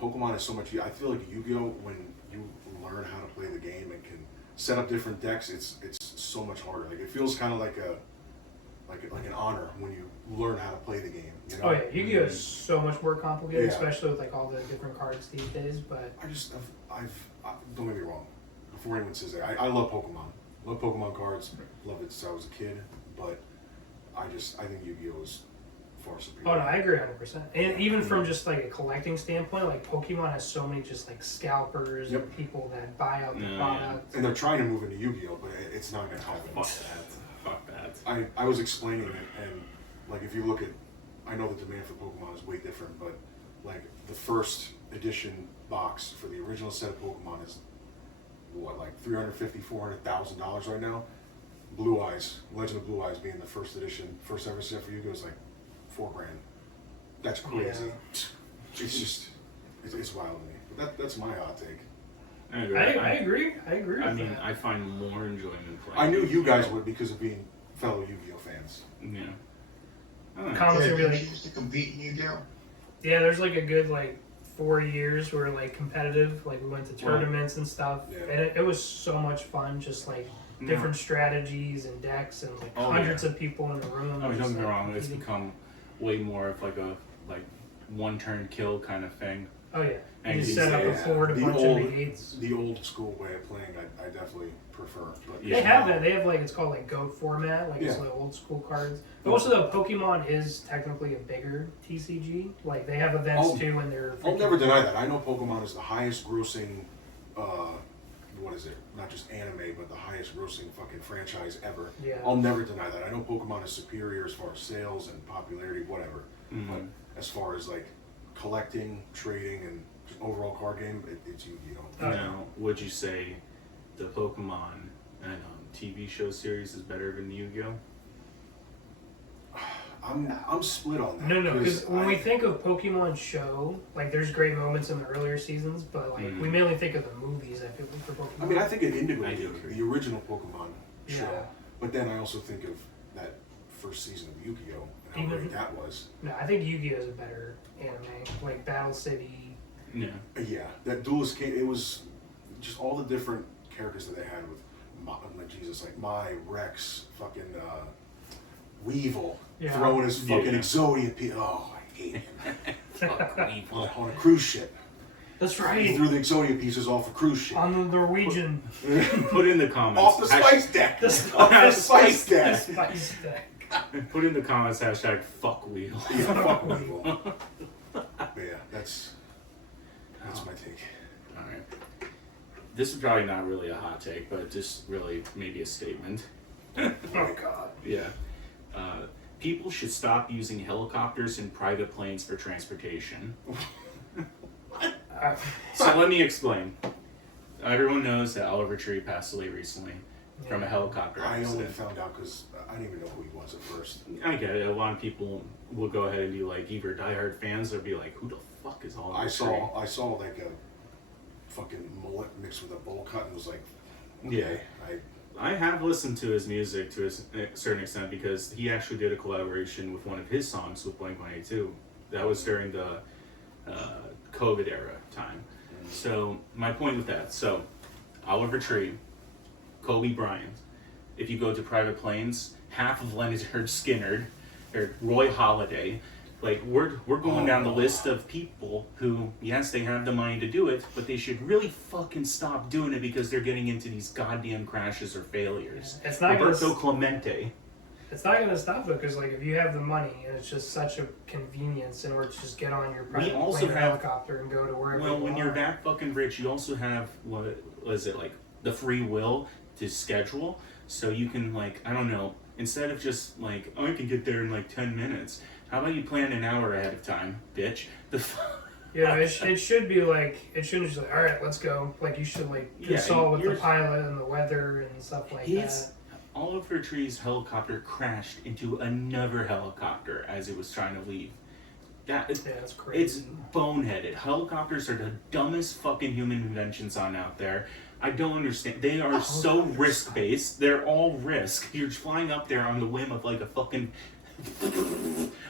Pokemon is so much. I feel like Yu-Gi-Oh! When you learn how to play the game and can set up different decks, it's so much harder. Like it feels kind of like an honor when you learn how to play the game. You know? Oh yeah, Yu-Gi-Oh is so much more complicated, Yeah. especially with like all the different cards these days. But Don't get me wrong. Before anyone says that, I love Pokemon. Love Pokemon cards. Loved it since I was a kid. But I think Yu-Gi-Oh is far superior. oh no, I agree 100%. And even from just like a collecting standpoint, like Pokemon has so many just like scalpers Yep. and people that buy out the Yeah. product. And they're trying to move into Yu-Gi-Oh, but it's not going to happen. Fuck that. Fuck that. I was explaining it, and like if you look at, I know the demand for Pokemon is way different, but like the first edition box for the original set of Pokemon is what, like $350,000, $400,000 right now. Blue Eyes, Legend of Blue Eyes being the first edition, first ever set for Yu-Gi-Oh is like $4,000. That's crazy. It's just, it's wild to me. But that's my hot take. I agree. I agree. I agree with I mean, that. I find more enjoyment playing. I knew you guys Yu-Gi-Oh. would because of being fellow Yu-Gi-Oh fans. Yeah. I don't know. Comments Yeah, are did really you used to compete in Yu-Gi-Oh? yeah. There's like a good like 4 years where like competitive, like we went to tournaments and stuff, Yeah. and it was so much fun. Just like different strategies and decks and like Oh, hundreds of people in a room. I mean, don't just, get me like, wrong. It's competing. become way more of like a one turn kill kind of thing. Oh yeah, And you just these set up a days, board, a the bunch old- of negates. The old school way of playing, I definitely prefer. But Yeah. They have that. They have like it's called like GOAT format, like it's Yeah. like old school cards. But also the Pokemon is technically a bigger TCG. Like they have events Oh, too when they're. I'll never deny that. I know Pokemon is the highest grossing, what is it? Not just anime, but the highest grossing fucking franchise ever. Yeah. I'll never deny that. I know Pokemon is superior as far as sales and popularity, whatever. Mhm. But as far as like collecting, trading, and just overall card game, it's Yu-Gi-Oh. Oh, Now, would you say the Pokemon and TV show series is better than Yu-Gi-Oh? I'm split on that. No, because when we think of Pokemon show, like there's great moments in the earlier seasons, but like we mainly think of the movies. I feel like for Pokemon. I mean, I think it I integrated do agree. the original Pokemon show, Yeah. but then I also think of that first season of Yu-Gi-Oh! And how great that was. No, I think Yu-Gi-Oh is a better anime. Like Battle City. Yeah. Yeah, that Duelist came. It was just all the different characters that they had with, like Mai, Rex, fucking Weevil, Yeah. throwing his fucking Yeah. Exodia. Oh, I hate him. Fuck Weevil. On a cruise ship. That's He right. threw the Exodia pieces off a cruise ship. On the Norwegian. Put in the comments. Off the spice deck. The Off the spice spice deck. The spice deck. Put in the comments hashtag fuck wheel. Yeah, fuck Weevil. But yeah, that's my take. Alright. This is probably not really a hot take, but just really maybe a statement. Oh God. Yeah. People should stop using helicopters and private planes for transportation. So let me explain. Everyone knows that Oliver Tree passed away recently from a helicopter I only accident. found out because I didn't even know who he was at first. I get it. A lot of people will go ahead and be like either diehard fans or be like, "Who the fuck is Oliver Tree?" I saw like a fucking mullet mixed with a bowl cut and was like, Yeah. okay, I have listened to his music to a certain extent because he actually did a collaboration with one of his songs with Blink-182. That was during the COVID era time. So my point with that, so Oliver Tree, Kobe Bryant. If you go to private planes, half of Leonard Skinner, or Roy Halladay, like we're going down the list of people who, yes, they have the money to do it, but they should really fucking stop doing it because they're getting into these goddamn crashes or failures. It's not Roberto gonna, Clemente. it's not gonna stop though, because like if you have the money and it's just such a convenience in order to just get on your private also plane or have- helicopter and go to wherever Well, you when want. you're that fucking rich, you also have what is it like the free will to schedule, so you can like I don't know, instead of just like oh, I can get there in like 10 minutes. How about you plan an hour ahead of time, bitch? Yeah, it should be like it shouldn't just like all right, let's go. Like you should like Yeah, consult with the you're- pilot and the weather and stuff like that. Oliver Tree's helicopter crashed into another helicopter as it was trying to leave. Yeah, that's crazy. It's boneheaded. Helicopters are the dumbest fucking human inventions on out there. I don't understand. They are so risk based. They're all risk. You're flying up there on the whim of like a fucking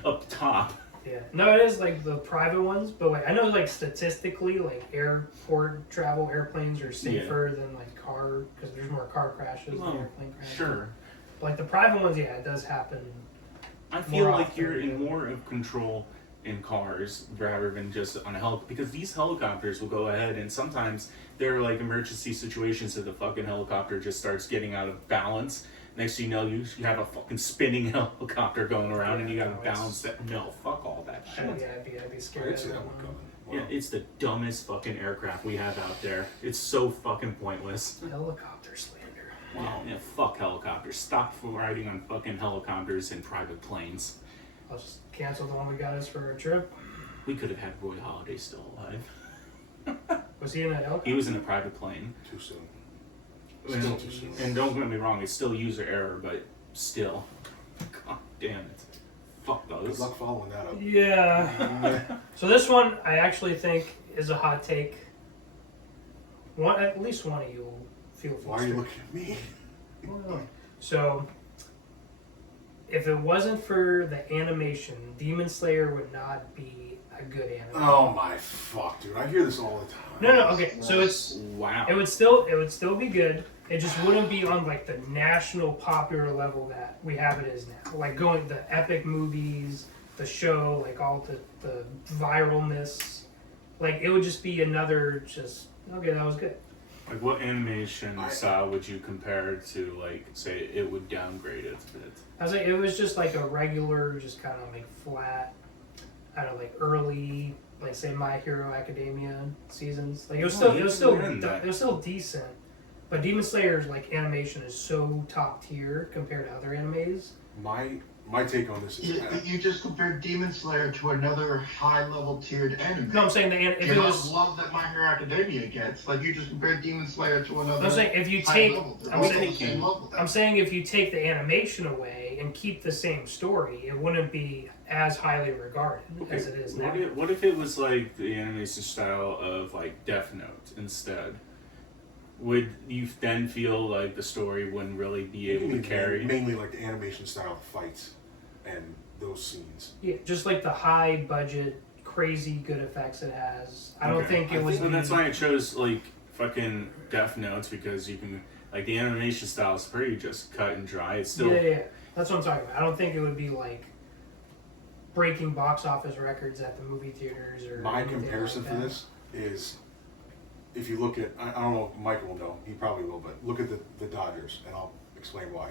up top. Yeah, no, it is like the private ones, but like I know like statistically, like airport travel airplanes are safer than like car because there's more car crashes than airplane crashes. Sure. But, like the private ones, yeah, it does happen. I feel More like often, you're in yeah. more of control in cars rather than just on a helicopter because these helicopters will go ahead and sometimes there are like emergency situations that the fucking helicopter just starts getting out of balance. Next thing you know, you have a fucking spinning helicopter going around and you gotta balance that. No, fuck all that shit. Yeah, I'd be I scared. didn't of see that that one one. coming. Yeah, Wow. it's the dumbest fucking aircraft we have out there. It's so fucking pointless. Helicopter slander. Wow. Yeah, fuck helicopters. Stop from riding on fucking helicopters and private planes. I'll just cancel the one we got us for a trip. We could have had Roy Halladay still alive. Was he in that helicopter? He was in a private plane. Too soon. And, Still too soon. and don't get me wrong, it's still user error, but still. God damn it. Fuck Good those. luck following that up. Yeah. So this one, I actually think is a hot take. At least one of you will feel Why are you flustered. looking at me? Well, so, if it wasn't for the animation, Demon Slayer would not be a good anime. Oh my fuck, dude! I hear this all the time. No, okay. So Wow. it would still be good. It just wouldn't be on like the national popular level that we have it is now. Like going the epic movies, the show, like all the viralness. Like it would just be another just okay. That was good. Like, what animation style would you compare to, like, say, it would downgrade it a bit? I was like, it was just like a regular, just kind of like flat. I don't know, like early, like say My Hero Academia seasons. Like it was still decent. But Demon Slayer's like animation is so top tier compared to other animes. My take on this is You just compared Demon Slayer to another high-level tiered anime. No, I'm saying if You it know, was. love that My Hero Academia gets. Like you just compared Demon Slayer to another. I'm saying if you high take. level. They're I'm both saying, on the same level. I'm saying if you take the animation away and keep the same story, it wouldn't be as highly regarded as it is now. What if it was like the animation style of like Death Note instead? Would you then feel like the story wouldn't really be able to carry? Mainly like the animation style of fights and those scenes. Yeah, just like the high budget, crazy good effects it has. I don't think it was. So that's why I chose like fucking Death Notes, because you can like the animation style is pretty just cut and dry. It's still Yeah. That's what I'm talking about. I don't think it would be like breaking box office records at the movie theaters or. My anything comparison like for that. this is, if you look at, I don't know if Michael will know, he probably will, but look at the Dodgers, and I'll explain why.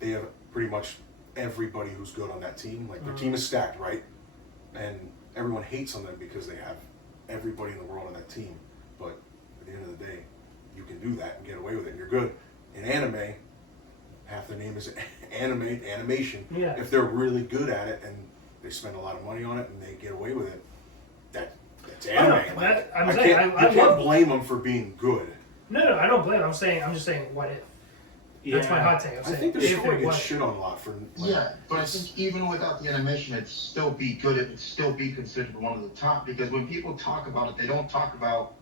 They have pretty much everybody who's good on that team. Like, their team is stacked, right? And everyone hates on them because they have everybody in the world on that team. But at the end of the day, you can do that and get away with it, and you're good. In anime, half their name is animation. Yeah. If they're really good at it and they spend a lot of money on it and they get away with it, that's anime. No, that, I'm I saying, can't, I you can't love. blame them for being good. No, I don't blame. I'm just saying, what if? That's my hot take. I'm I saying, think the if story it gets was. shit on a lot for. Like, Yeah, but I think even without the animation, it'd still be good. It'd still be considered one of the top, because when people talk about it, they don't talk about,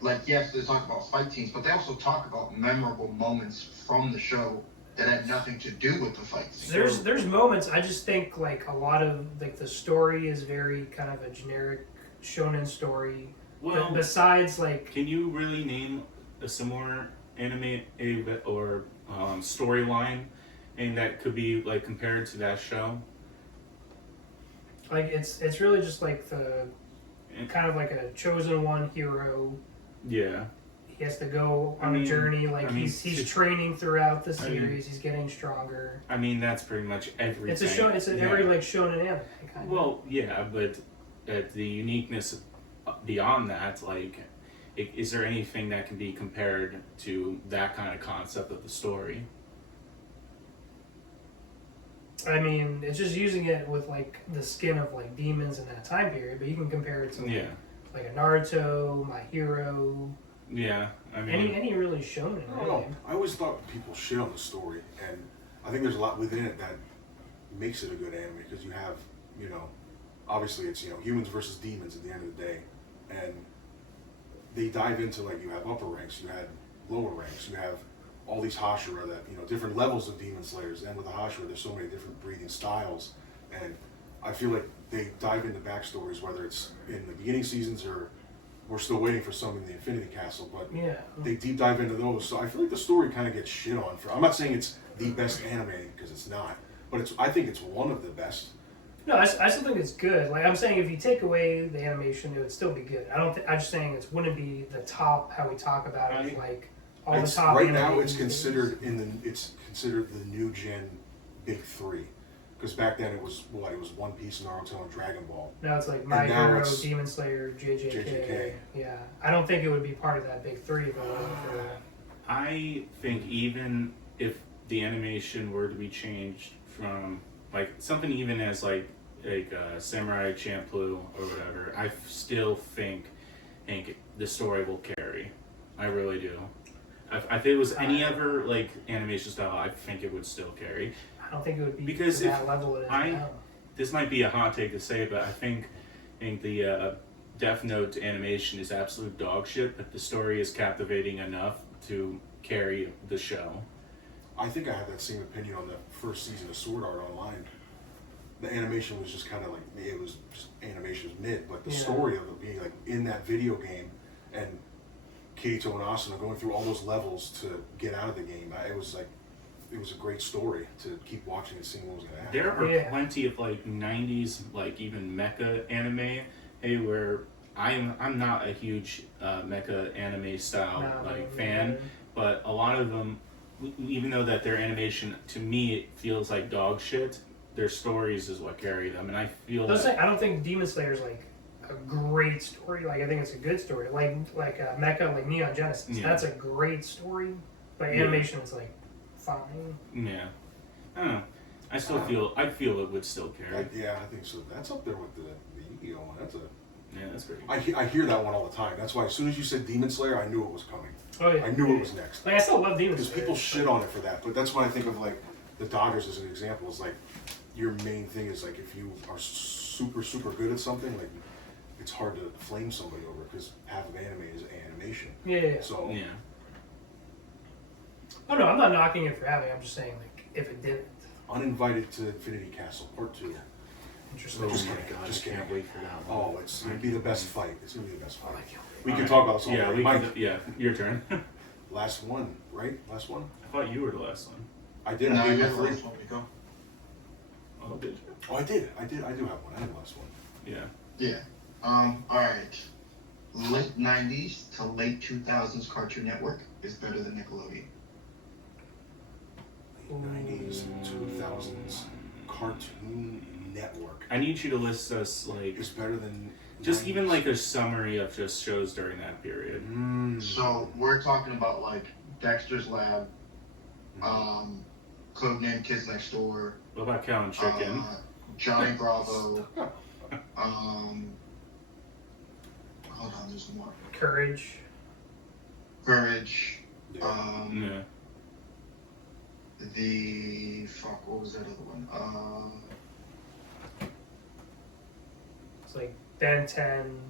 like, yes, they talk about fight scenes, but they also talk about memorable moments from the show that had nothing to do with the fight scene. There's moments. I just think like a lot of like the story is very kind of a generic shonen story. Well, Besides like. can you really name a similar anime or storyline, and that could be like compared to that show? Like it's really just like the kind of like a chosen one hero. Yeah. He has to go on a journey. Like he's training throughout the series. He's getting stronger. I mean, that's pretty much everything. It's a show. It's every like shonen anime kind of. Well, yeah, but the uniqueness beyond that, like, is there anything that can be compared to that kind of concept of the story? I mean, it's just using it with like the skin of like demons in that time period, but you can compare it to like a Naruto, My Hero. Yeah, I mean, any really shonen. I don't know. I always thought people shit on the story, and I think there's a lot within it that makes it a good anime, because you have, obviously it's, humans versus demons at the end of the day, and they dive into, like, you have upper ranks, you have lower ranks, you have all these Hashira that, different levels of demon slayers, and with the Hashira there's so many different breathing styles, and I feel like they dive into backstories, whether it's in the beginning seasons or we're still waiting for some in the Infinity Castle, but they deep dive into those. So I feel like the story kind of gets shit on for. I'm not saying it's the best anime, because it's not, but I think it's one of the best. No, I still think it's good. Like I'm saying, if you take away the animation, it would still be good. I'm just saying it wouldn't be the top how we talk about it. Like all the top. Right now, it's considered considered the new gen big three. Because back then it was One Piece, Naruto, and Dragon Ball. Now it's like My Hero, Demon Slayer, JJK. Yeah, I don't think it would be part of that big three if it wasn't for that. I think even if the animation were to be changed from like something even as like Samurai Champloo or whatever, I still think the story will carry. I really do. If it was any other like animation style, I think it would still carry. I don't think it would be because to that level it is now. This might be a hot take to say, but I think the Death Note animation is absolute dog shit, but the story is captivating enough to carry the show. I think I had that same opinion on the first season of Sword Art Online. The animation was just kind of like, it was just animation was mid, but the story of it being like in that video game and Kirito and Asuna going through all those levels to get out of the game, it was a great story to keep watching and seeing what was going to happen. There are plenty of like 90s, like even mecha anime, where I'm not a huge mecha anime style fan, but a lot of them, even though that their animation to me it feels like dog shit, their stories is what carry them, and I feel. I don't think Demon Slayer is like a great story. Like I think it's a good story. Like mecha, like Neon Genesis. That's a great story, but animation is like fine. Yeah, I don't know. I still feel it would still carry. I think so. That's up there with the Yu-Gi-Oh one. That's pretty. I hear that one all the time. That's why as soon as you said Demon Slayer, I knew it was coming. Oh yeah. I knew it was next. Like I still love Demon Slayer. Because people shit on it for that, but that's when I think of like the Dodgers as an example is like your main thing is like if you are super good at something, like it's hard to flame somebody over because half of anime is animation. Yeah. So Yeah. Oh no, I'm not knocking it for having. I'm just saying like if it didn't. Uninvited to Infinity Castle Part 2. Interesting. Oh Just my kidding, god, just I can't kidding. wait for that one. Oh, it's gonna be the best fight. It's gonna be the best Oh, fight. I can't wait. We can Alright. talk about this all Yeah, day. we Mike, can, yeah, your turn. last one, right? Last one? I thought you were the last one. I did. No, I you gave got my the three. last one to go. Oh, did you? Oh, I did. I do have one. I had the last one. Yeah. Yeah. Alright. Late 90s to late 2000s Cartoon Network is better than Nickelodeon. Late 90s and 2000s Cartoon Network I need you to list us like is better than just 90s. even like a summary of just shows during that period. So we're talking about like Dexter's Lab, Codename Kids Next Door, What about Cow and Chicken? Johnny Bravo, hold on, there's more. Courage. Courage, Yeah. Yeah. what was that other one? It's like Ben 10,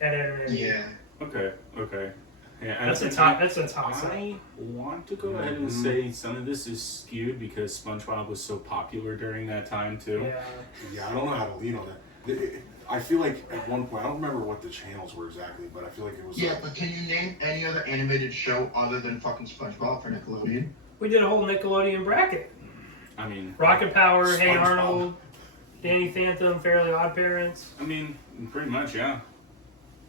Ed, Ed, and Eddie. Yeah. Okay. Okay. Yeah. That's a and top. That's a top. I want to go ahead and say some of this is skewed because SpongeBob was so popular during that time too. Yeah. Yeah, I don't know how to lean on that. I feel like at one point, I don't remember what the channels were exactly, but I feel like it was. Yeah, but can you name any other animated show other than fucking SpongeBob for Nickelodeon? We did a whole Nickelodeon bracket. I mean, Rocket Power, Hey SpongeBob. Arnold, Danny Phantom, Fairly Odd Parents. I mean, pretty much, yeah.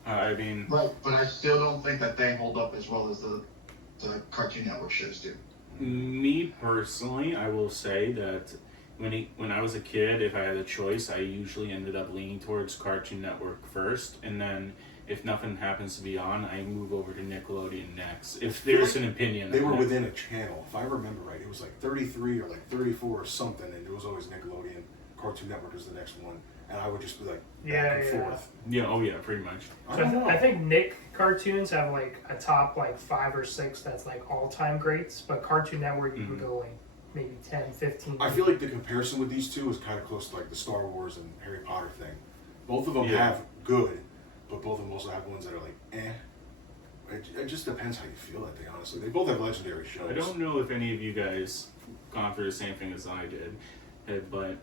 I mean, Right, but I still don't think that they hold up as well as the Cartoon Network shows do. me personally, I will say that when I was a kid, if I had a choice, I usually ended up leaning towards Cartoon Network first, and then if nothing happens to be on, I move over to Nickelodeon next. If there's an opinion, They on were it. within a channel. If I remember right, it was like 33 or like 34 or something, and it was always Nickelodeon. Cartoon Network was the next one, and I would just be like back and forth. Yeah. Oh yeah. Pretty much. I So I, don't know. I think Nick cartoons have like a top like 5 or 6 that's like all-time greats, but Cartoon Network you can go like maybe 10, 15. I feel like the comparison with these two is kind of close to like the Star Wars and Harry Potter thing. Both of them Yeah. have good, but both of them also have ones that are like, eh. It just depends how you feel that day, honestly. They both have legendary shows. I don't know if any of you guys gone through the same thing as I did, but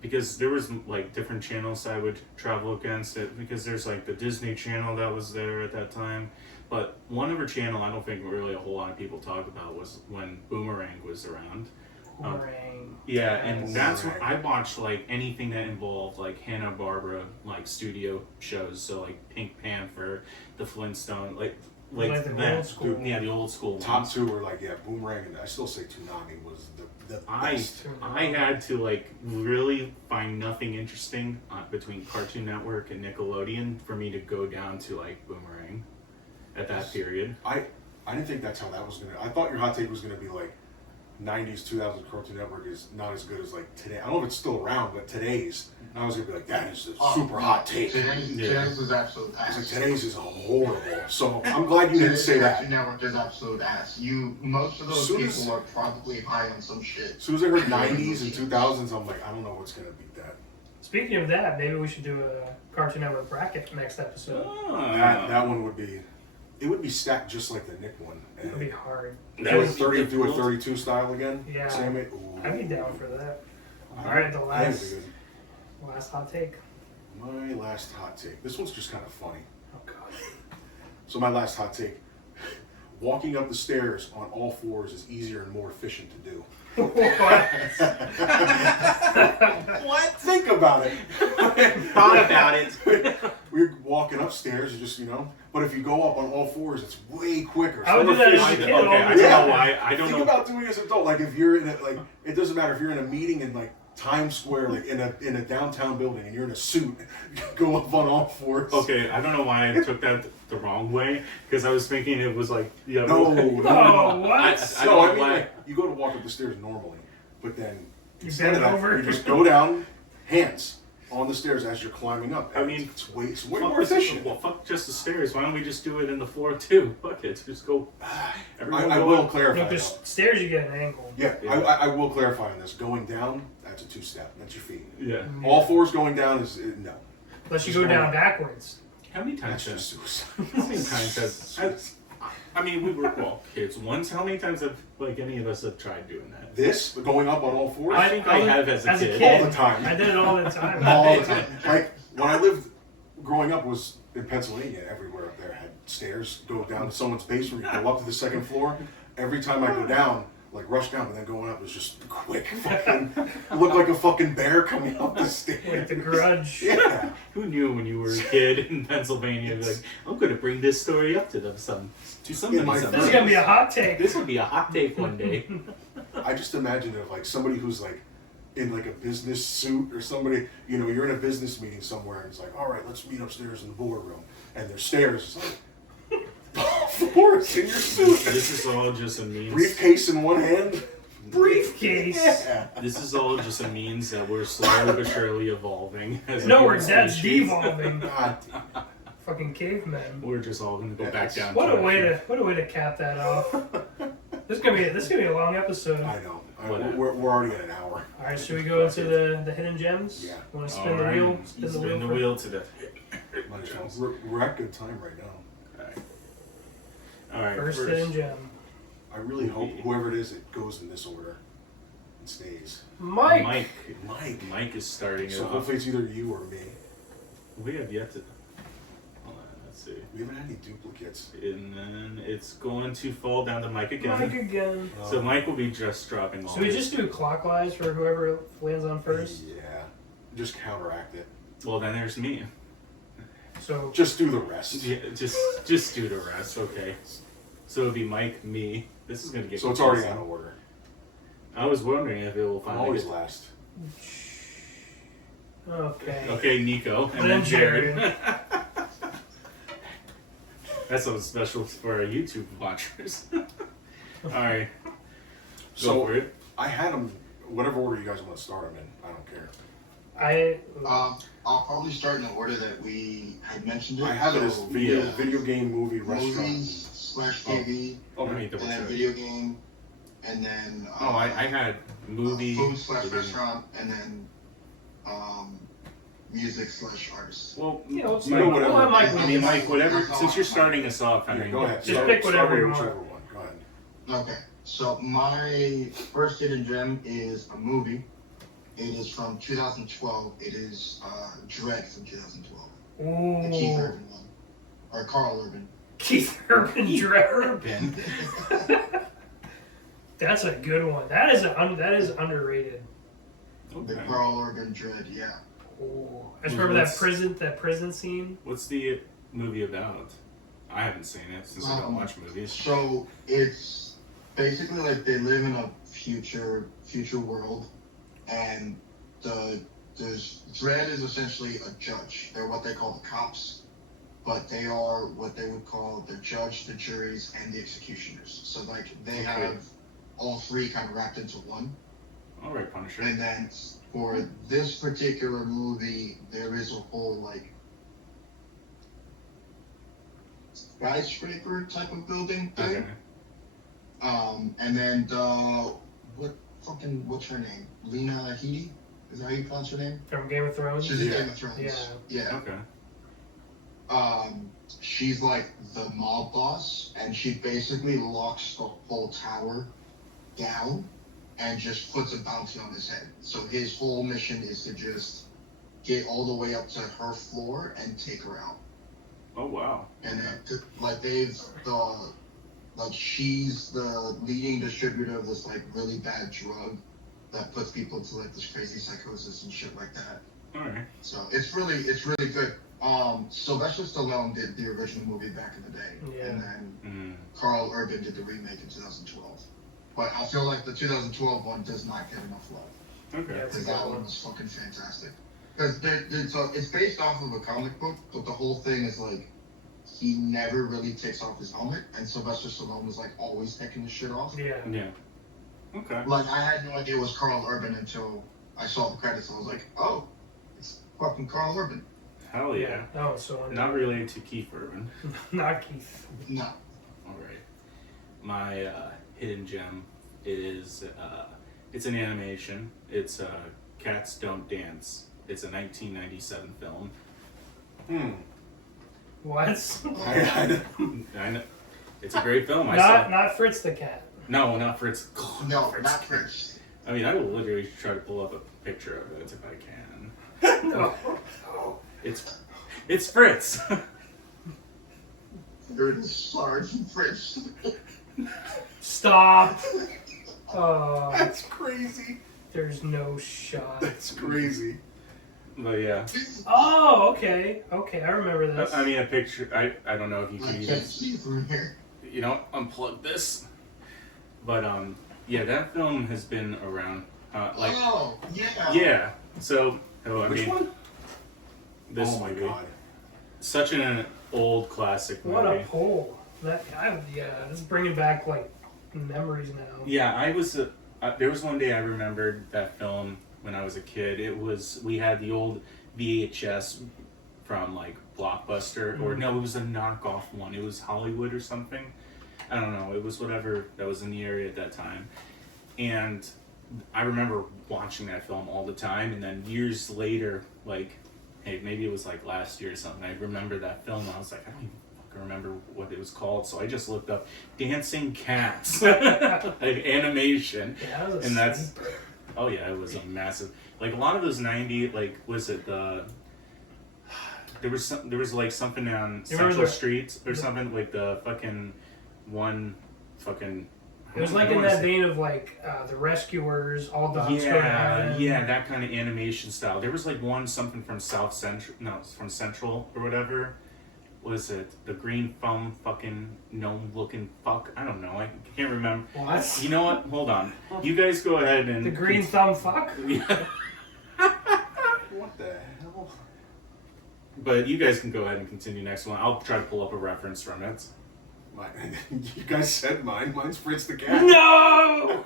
because there was like different channels I would travel against it because there's like the Disney Channel that was there at that time, but one other channel I don't think really a whole lot of people talk about was when Boomerang was around. Boomerang. Yeah, and Yes. that's what I watched, like anything that involved like Hanna-Barbera like studio shows, so like Pink Panther, the Flintstone, like Like the that. old school. Yeah, the old school Top ones. two were like, yeah, Boomerang, and I still say Toonami was the I best. had to like really find nothing interesting between Cartoon Network and Nickelodeon for me to go down to like Boomerang at that period. I didn't think that's how that was gonna. I thought your hot take was gonna be like 90s, 2000s Cartoon Network is not as good as like today. I don't know if it's still around, but today's. And I was gonna be like, that is a super hot take. Today's is absolute I ass. was like, today's is horrible. So I'm glad you didn't say Today's that. Cartoon Network is absolute ass. Most of those Soon people as- are probably high on some shit. As soon as I heard 90s and 2000s, I'm like, I don't know what's gonna beat that. Speaking of that, maybe we should do a Cartoon Network bracket next episode. That one would be. It would be stacked just like the Nick one. It would be hard. Do a 30, do a 32 style again. Yeah. Same way. Ooh. I'd be down for that. I- All right, the I think last- it'd be Last hot take. good. My last hot take. This one's just kind of funny. Oh god. So my last hot take. Walking up the stairs on all fours is easier and more efficient to do. What? Think about it. Thought about it. We're walking upstairs, just but if you go up on all fours, it's way quicker. I would So do that as a efficient. kid. Okay, I don't Yeah. know why. I don't Think know. about doing it as an adult. Like if you're in a it doesn't matter if you're in a meeting in like Times Square, like in a downtown building, and you're in a suit, go up on all fours. Okay, I don't know why I took that the wrong way because I was thinking it was like Oh, what? I No, don't I know mean why. like, you go to walk up the stairs normally, but then You instead of bend that, over. you just go down, hands. on the stairs as you're climbing up. I mean, it's way fuck more efficient. Well, fuck just the stairs. Why don't we just do it in the floor too? Fuck it. Just go. I will clarify. No, because stairs you get an angle. Yeah, Yeah. I will clarify on this. Going down, that's a 2-step. That's your feet. Yeah. All fours going down is no. Unless you go down backwards. How many times That's has? just suicide. How many times has? I mean, we were kids once. How many times have like any of us have tried doing that? This going up on all fours I think I have as a kid. all the time. I did it all the time. all the time. Like when I lived growing up was in Pennsylvania. Everywhere up there had stairs go down to someone's basement. You go up to the second floor. Every time I go down, like rush down, but then going up was just quick. Fucking look like a fucking bear coming up the Like stairs. the Grudge. Yeah. Who knew when you were a kid in Pennsylvania? Like, I'm going to bring this story up to them to somebody. In my someday. This is gonna be a hot take. This will be a hot take one day. I just imagine it like somebody who's like in like a business suit or somebody, you know, you're in a business meeting somewhere and it's like, all right, let's meet upstairs in the boardroom. And there's stairs. It's like, of course, in your suit. This is all just a means. Briefcase in one hand. Briefcase. Yeah. This is all just a means that we're slowly but surely evolving. As a No, human that's species. devolving. God. Fucking cavemen. We're just all going to go Yeah, back it's- down. What to a way to cap that off. This is gonna be a long episode. I know. Whatever. We're already at an hour. All right, should we go into the hidden gems? Yeah. Want to All spin the right. wheel? Spin the wheel to the. Might as well. We're at good time right now. All right. First hidden gem. I really hope whoever it is, it goes in this order and stays. Mike. Mike is starting So it off. hopefully it's either you or me. We have yet to. Hold on, let's see. We haven't had any duplicates. And then it's going to fall down to Mike again. Mike again. So Mike will be just dropping all. So we his- just do clockwise for whoever lands on first. Yeah. Just counteract it. Well, then there's me. So Just do the rest. Yeah, just do the rest, okay? So it'll be Mike, me. This is gonna get. So it's already confusing. out of order. I was wondering if it will I'm finally. always Get... last. okay. Okay, Nico, and And then then Jared. That's something special for our YouTube watchers. All right, go So for it. I had them, whatever order you guys want to start them in. I don't care. I'll probably start in the order that we had mentioned it. I have it as So, video, yeah, video game, movie, restaurant. movies / TV, Oh, Let me double and then check. video game, and then Oh, I had movie. food / video game. restaurant, and then music / artist. Well, Yeah, let's You know Mike. whatever. Well, Mike I mean, Mike, whatever. That's all Since you're I- starting us off, I Yeah, mean, go ahead. Just Start- pick start whatever with you want. whichever one. Go ahead. Okay, so my first hidden gem is a movie. It is from 2012. It is Dread from 2012. The Keith Ooh. Urban one, or Carl Urban. Keith Urban Dread. Urban. That's a good one. That is underrated. The Okay. Carl Urban Dread, yeah. Ooh. I just remember that prison scene. What's the movie about? I haven't seen it since I don't watch movies. So it's basically like they live in a future world, and the Dread is essentially a judge. They're what they call the cops, but they are what they would call the judge, the juries, and the executioners. So like they have all three kind of wrapped into one. All right, Punisher. And then for this particular movie, there is a whole like skyscraper type of building thing. Okay. And then what's her name? Lena Headey? Is that how you pronounce her name? From Game of Thrones. She's in Yeah. Game of Thrones. Yeah. Okay. She's like the mob boss, and she basically locks the whole tower down and just puts a bounty on his head. So his whole mission is to just get all the way up to her floor and take her out. Oh wow. And she's the leading distributor of this like really bad drug that puts people into like this crazy psychosis and shit like that. All right. So it's really good. Sylvester Stallone did the original movie back in the day, Yeah. and then Carl Urban did the remake in 2012. But I feel like the 2012 one does not get enough love Okay. Yeah. because that one was fucking fantastic. Because it's based off of a comic book, but the whole thing is like he never really takes off his helmet, and Sylvester Stallone was like always taking his shit off. Yeah. Yeah. Okay. Like I had no idea it was Carl Urban until I saw the credits. I was like, oh, Fucking Carl Urban. Hell yeah. That was so Not related to Keith Urban. Not Keith. No. Alright. My hidden gem is it's an animation. It's Cats Don't Dance. It's a 1997 film. What? I know. It's a great film. I saw. Not Fritz the cat. No, not Fritz. No, Fritz. not Fritz. I mean, I will literally try to pull up a picture of it if I can. No. It's Fritz. There's Sergeant Fritz. Stop. Oh, That's crazy. there's no shot. That's crazy. But yeah, Oh, okay. Okay, I remember this. I mean a picture. I don't know if you I can even. can't see from here. You know, unplug this. But yeah, that film has been around. Oh, yeah. Yeah. So, I Which mean, one? this Oh my movie, god. such an old classic movie. What a pull. Yeah, this is bringing back like memories now. Yeah, I was. There was one day I remembered that film when I was a kid. We had the old VHS from like Blockbuster, or no, it was a knockoff one. It was Hollywood or something. I don't know. It was whatever that was in the area at that time, and I remember watching that film all the time. And then years later, like, hey, maybe it was like last year or something. I remember that film. And I was like, I don't even fucking remember what it was called. So I just looked up Dancing Cats, like animation, Yeah, that was a and that's. sleeper. Oh yeah, it was a massive. Like a lot of those '90s, like was it the. There was like something on You remember Central the- Street or something, like the fucking one fucking. It was like in that vein of like the Rescuers, All Dogs Go to Yeah, Heaven. yeah, that kind of animation style. There was like one something from South Central, no, from Central or whatever. Was it the green thumb fucking gnome looking fuck? I don't know. I can't remember. What? You know what? Hold on. You guys go ahead and The green thumb fuck? Yeah. What the hell? But you guys can go ahead and continue next one. I'll try to pull up a reference from it. You guys said mine. Mine's Fritz the cat. No!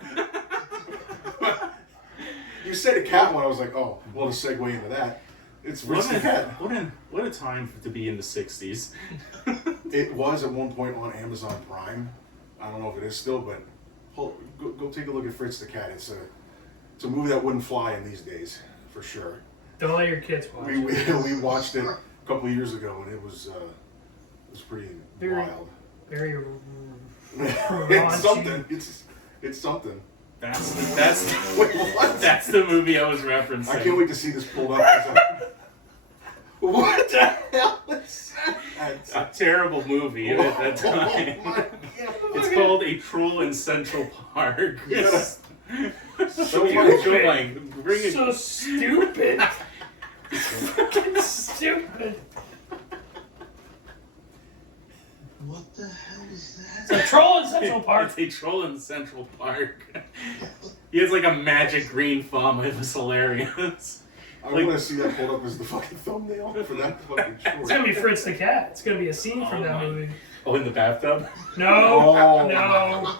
You said a cat one. I was like, oh, well, to segue into that, it's Fritz the cat. What a time to be in the '60s. It was at one point on Amazon Prime. I don't know if it is still, but go take a look at Fritz the cat. It's a movie that wouldn't fly in these days, for sure. Don't let your kids watch We it. we watched it a couple of years ago, and it was pretty Very- wild. Very It's something. It's something. That's Wait, what? that's the movie I was referencing. I can't wait to see this pulled up. What the hell is that? A terrible movie at that time. Oh my God. It's called A Troll in Central Park. Yes. So enjoying. Bring it. So stupid. Fucking stupid. What the hell is It's a that? troll in Central Park. It's a troll in Central Park. He has like a magic green thumb. It was hilarious. I Like- want to see that pulled up as the fucking thumbnail for that fucking It's short. gonna be Fritz the cat. It's gonna be a scene from Oh that my- movie. Oh, in the bathtub? No, Oh. no,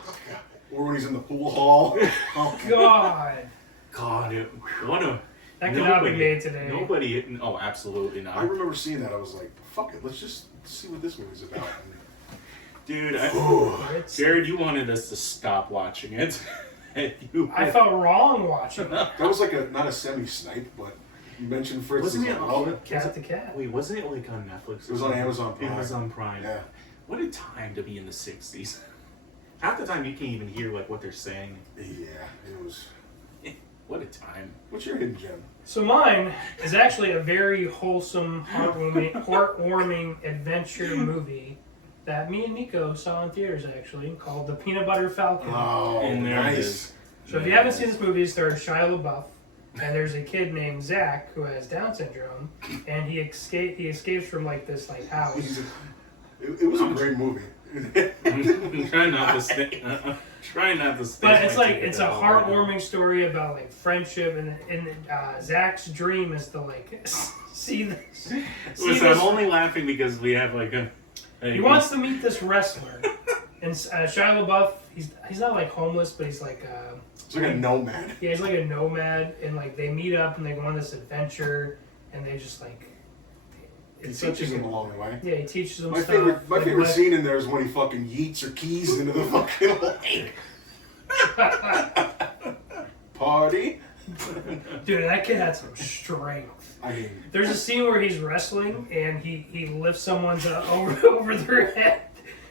Or when he's in the pool hall. Oh, God. God, what a. That could not be made today. Nobody. Oh, absolutely I not. rember seeing that. I was like, fuck it. Let's just see what this movie's about. Dude, Fritz. Jared, you wanted us to stop watching it. And you. I felt wrong watching it. That was like not a semi-snipe, but you mentioned Fritz. Wasn't as it like, all- Cat the cat. Wait, wasn't it like on Netflix? It was on Amazon Prime. Amazon Prime. Yeah. What a time to be in the '60s. Half the time you can't even hear like what they're saying. Yeah, it was. What a time. What's your hidden gem? So mine is actually a very wholesome, heartwarming adventure movie that me and Nico saw in theaters actually, called The Peanut Butter Falcon. Oh, And there it nice. is. So if you haven't seen this movie, it stars Shia LaBeouf, and there's a kid named Zach who has Down syndrome, and he escapes from like this like house. It was a great movie. Try not to stay. Try not to stay. But it's like it's a heartwarming story about like friendship, and Zach's dream is to like see this. Listen, I'm only laughing because we have like a. He wants to meet this wrestler, and Shia LaBeouf. He's not like homeless, but he's like It's like a nomad. yeah, he's like a nomad, and like they meet up and they go on this adventure, and they just like. He It's such a teaches him good- along the way. Yeah, he teaches them My stuff. favorite like, scene in there is when he fucking yeets or keys into the fucking lake. Party. Dude, that kid had some strength. I mean, There's a scene where he's wrestling and he lifts someone's over their head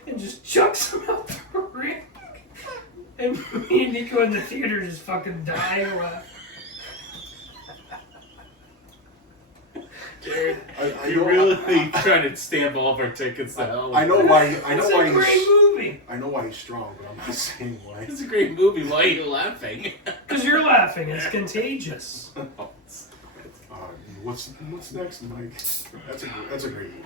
and just chucks them out the ring. And me and Nico in the theater just fucking dying laughing. Dude, I you're know, really trying to stamp all of our tickets to hell. I know why. I know It's why a great he's. movie. I know why he's strong, but I'm not saying why. It's a great movie. Why are you laughing? Because you're laughing. It's contagious. What's next, Mike? That's a great movie.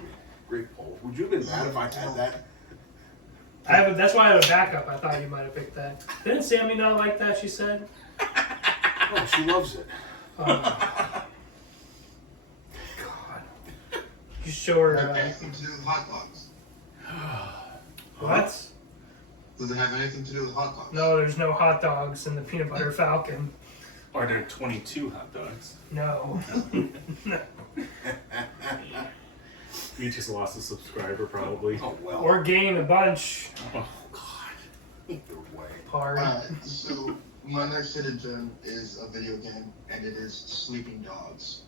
Great poll. Would you have been mad if I had that? That's why I have a backup. I thought you might have picked that. Didn't Sammy not like that, she said? Oh, she loves it. God. You show her. Does it have anything to do with hot dogs? What? Does it have anything to do with hot dogs? No, there's no hot dogs in the Peanut Butter Falcon. Are there 22 hot dogs? No. You just lost a subscriber, probably. Oh well. Or gain a bunch. Oh, God. Either way. Hard. Alright, so my next hidden gem is a video game, and it is Sleeping Dogs.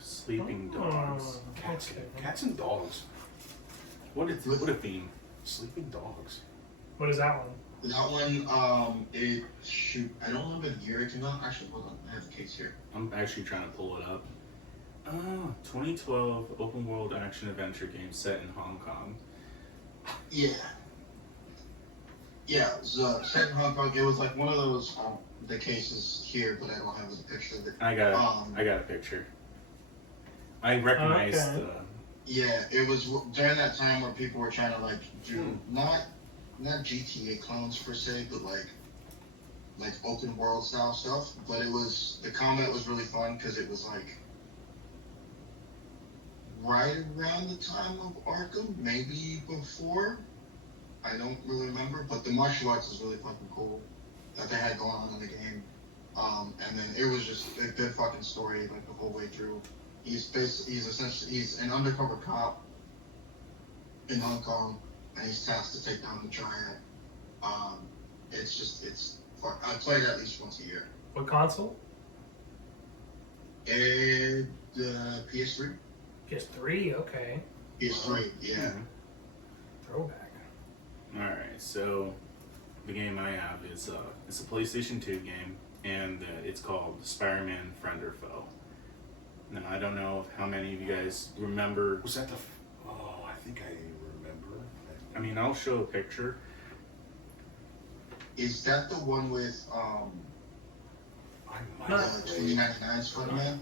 Sleeping dogs. Cats and dogs. What a theme. Sleeping dogs. What is that one? That one, I don't remember the year it came out. Actually, hold on, I have the case here. I'm actually trying to pull it up. 2012 open world action adventure game set in Hong Kong. Yeah. Yeah, it was set in Hong Kong. It was like one of those, the cases here, but I don't have a picture of it. I got a picture. I recognize Okay. Yeah, it was during that time where people were trying to like do not GTA clones per se, but like open world style stuff. But the combat was really fun because it was like right around the time of Arkham, maybe before. I don't really remember, but the martial arts is really fucking cool that they had going on in the game. And then it was just a good fucking story like the whole way through. He's an undercover cop in Hong Kong, and he's tasked to take down the Triad. It's fun. I play it at least once a year. What console? And PS3. PS3, okay. PS3, yeah. Throwback. Alright, so the game I have is it's a PlayStation 2 game, and it's called Spider-Man Friend or Foe. Now, I don't know how many of you guys remember. Was that Oh, I think I remember. I mean, I'll show a picture. Is that the one with I might No. have played. 2099 Spider-Man?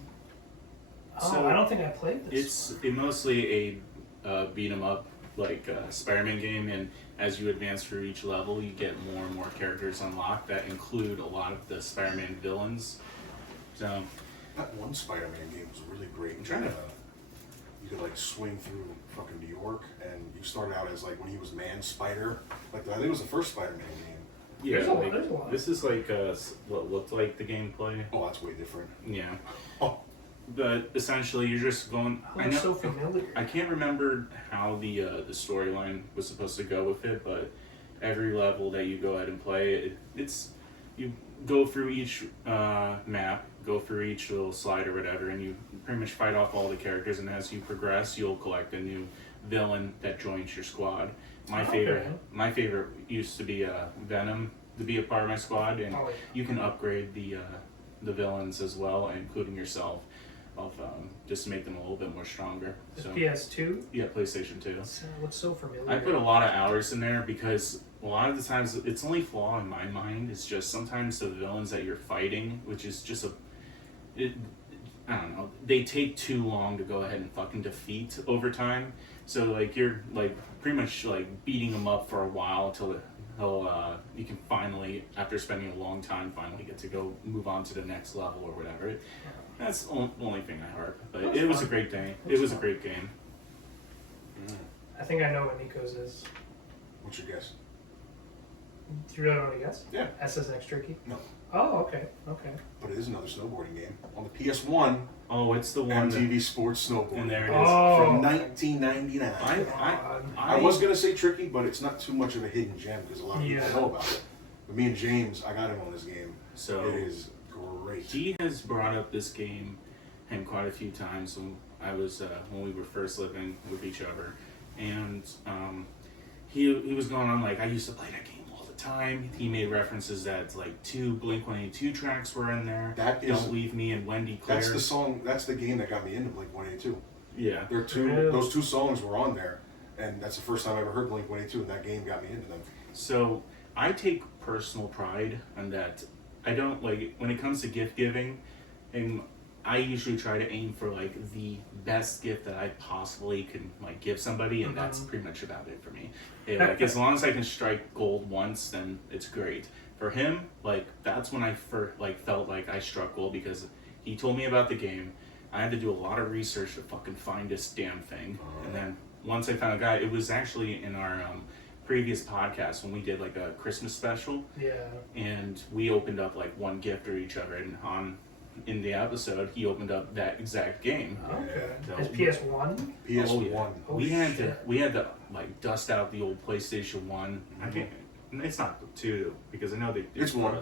Oh, So, I don't think I played this. It's mostly a beat 'em up like Spider-Man game, and as you advance through each level, you get more and more characters unlocked that include a lot of the Spider-Man villains. So That one Spider-Man game was really great. I'm trying to- You could like swing through fucking New York, and you started out as like when he was Man Spider. Like I think it was the first Spider-Man game. yeah, There's a lot- like, there's a lot. this is like what looked like the gameplay. Oh, that's way different. Yeah, Oh, but essentially you're just going. Oh, I it's know. so familiar. I can't remember how the storyline was supposed to go with it, but every level that you go ahead and play, it's you go through each map, go through each little slide or whatever, and you pretty much fight off all the characters. And as you progress, you'll collect a new villain that joins your squad. My favorite used to be Venom to be a part of my squad, and Oh, yeah. you can upgrade the villains as well, including yourself, just to make them a little bit more stronger. It's So PS2. yeah, PlayStation 2. It looks so familiar. I put a lot of hours in there because a lot of the times its only flaw in my mind is just sometimes the villains that you're fighting, which is just I don't know, they take too long to go ahead and fucking defeat over time. So like you're like pretty much like beating them up for a while until you can finally, after spending a long time, finally get to go move on to the next level or whatever. That's the only thing I harp. But That's it was fun. a great day. That's It was a fun. great game. I think I know what Nico's is. what's your guess? Do you really want to guess? Yeah. SSX Tricky? No. Oh, okay. Okay. But it is another snowboarding game on the PS1. Oh, it's the one. MTV Sports Snowboarding. And there it is. Oh. From 1999. I was gonna say Tricky, but it's not too much of a hidden gem because a lot of people know about it. But me and James, I got him on this game. So it is great. He has brought up this game and quite a few times when I was when we were first living with each other, and he was going on like I used to play that game all the time. He made references that like 2 Blink-182 tracks were in there. That is, Don't Leave Me and Wendy Claire. That's the song. That's the game that got me into Blink-182. Yeah, there are two. Those 2 songs were on there, and that's the first time I ever heard Blink-182, and that game got me into them. So I take personal pride in that. I don't like when it comes to gift giving, and I usually try to aim for like the best gift that I possibly can like give somebody, and that's pretty much about it for me. Hey, like as long as I can strike gold once, then it's great. For him, like that's when I first like felt like I struck gold because he told me about the game. I had to do a lot of research to fucking find this damn thing, and then once I found a guy, it was actually in our previous podcast when we did like a Christmas special. Yeah. And we opened up like one gift for each other, and in the episode he opened up that exact game. Okay. So, It's PS1? PS1. Oh, yeah. Oh, we had shit. to like dust out the old PlayStation 1. I can't. It's not 2 because I know they. It's 1.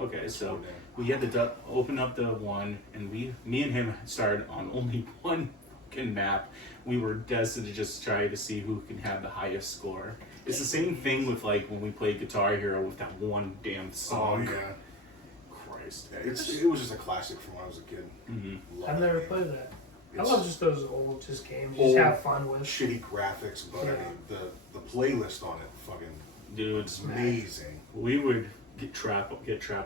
Okay, so one, yeah. we had to open up the 1, and me and him started on only one fucking map. We were destined to just try to see who can have the highest score. It's the same thing with like when we played Guitar Hero with that one damn song. Oh yeah. Christ. Yeah, it was just a classic from when I was a kid. Mm-hmm. I've never played that. I It's love just those old games you old, just have fun with. shitty graphics, but I Yeah. mean the playlist on it, fucking, Dude, it's amazing. we would get trapped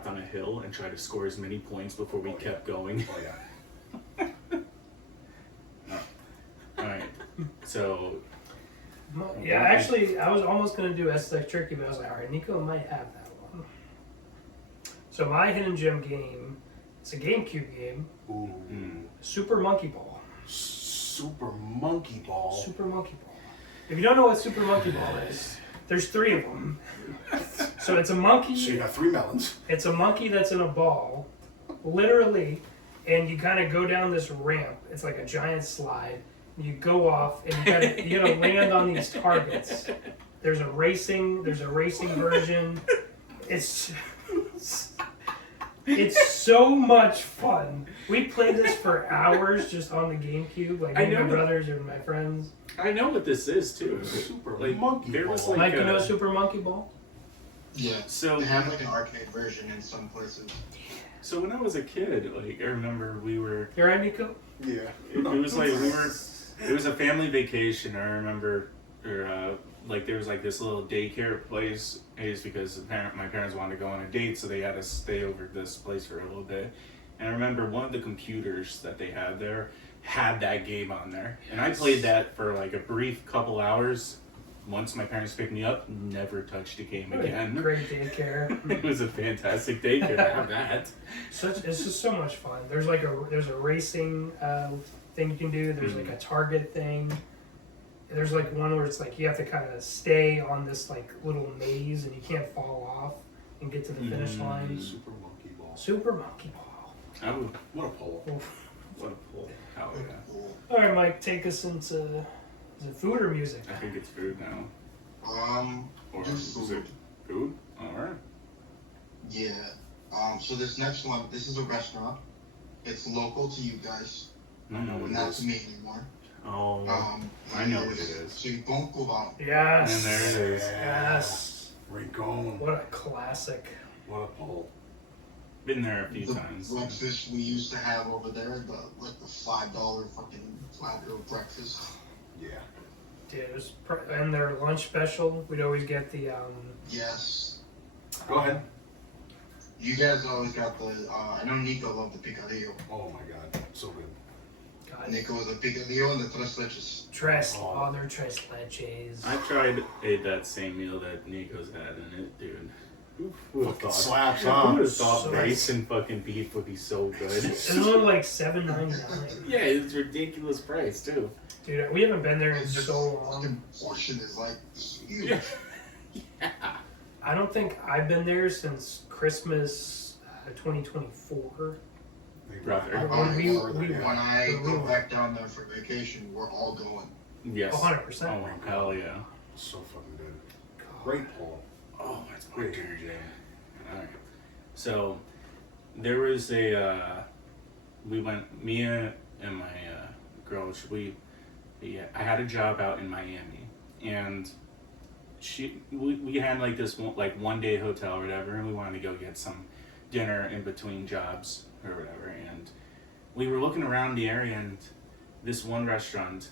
on a hill and try to score as many points before we kept going. Oh yeah. Alright. So Yeah, actually, I was almost going to do SSX Tricky, but I was like, alright, Nico might have that one. So my hidden gem game, it's a GameCube game, Ooh. Super Monkey Ball. Super Monkey Ball. Super Monkey Ball. If you don't know what Super Monkey Ball is, there's 3 of them. So it's a monkey. So you got 3 melons. It's a monkey that's in a ball, literally, and you kind of go down this ramp. It's like a giant slide. You go off, and you gotta land on these targets. There's a racing version. It's so much fun. We played this for hours just on the GameCube, like I me and know. my brothers and my friends. I know what this is too. Super Like, Monkey there Ball. was, like, Mike, you know Super Monkey Ball? Yeah. So They have like an arcade version in some places. So when I was a kid, like I remember we were. You're right, Nico? Yeah. It was like we were. It was a family vacation. I remember, like there was like this little daycare place. It's because my parents wanted to go on a date, so they had to stay over at this place for a little bit. And I remember one of the computers that they had there had that game on there, and I played that for like a brief couple hours. Once my parents picked me up, never touched a game again. Great daycare. It was a fantastic daycare to have that. It's just so much fun. There's a racing thing you can do. There's like a target thing. There's like one where it's like you have to kind of stay on this like little maze and you can't fall off and get to the finish line. Super Monkey Ball. Super Monkey Ball. I would. What a poll. Oof. What a pull. Oh yeah. All right, Mike, take us into is it food or music? I think it's food now. Or Just is it food? Alright. Yeah. So this next one, this is a restaurant. It's local to you guys, I know what it not is. to me anymore. Oh, I know what it is. Rincon. Yes. And there it is. Yes. Rincon. What a classic. What a poll. Been there a few The times. breakfast we used to have over there, the $5 fucking flat bill breakfast. Yeah. Dude, it was and their lunch special. We'd always get the Yes. Go ahead. You guys always got the. I know Nico loved the picadillo. Oh my god. So good. God, Nico was a picadillo and the tres leches. their tres leches. I ate that same meal that Nico's had, and it, dude. Who would have Fucking thought? slaps, Who huh? would have thought So rice and fucking beef would be so good? It was only like $7.99. Yeah, it's ridiculous price too. Dude, we haven't been there in It's just so long. fucking portion is like huge. Yeah. I don't think I've been there since Christmas 2024. Brother. When I go back down there for vacation, we're all going. Yes. 100%. Oh, hell yeah. So fucking good. Great poll. Oh, that's Great jam. Alright. So, there was me and my girl, I had a job out in Miami, and we had like this one day hotel or whatever, and we wanted to go get some dinner in between jobs or whatever, and we were looking around the area, and this one restaurant,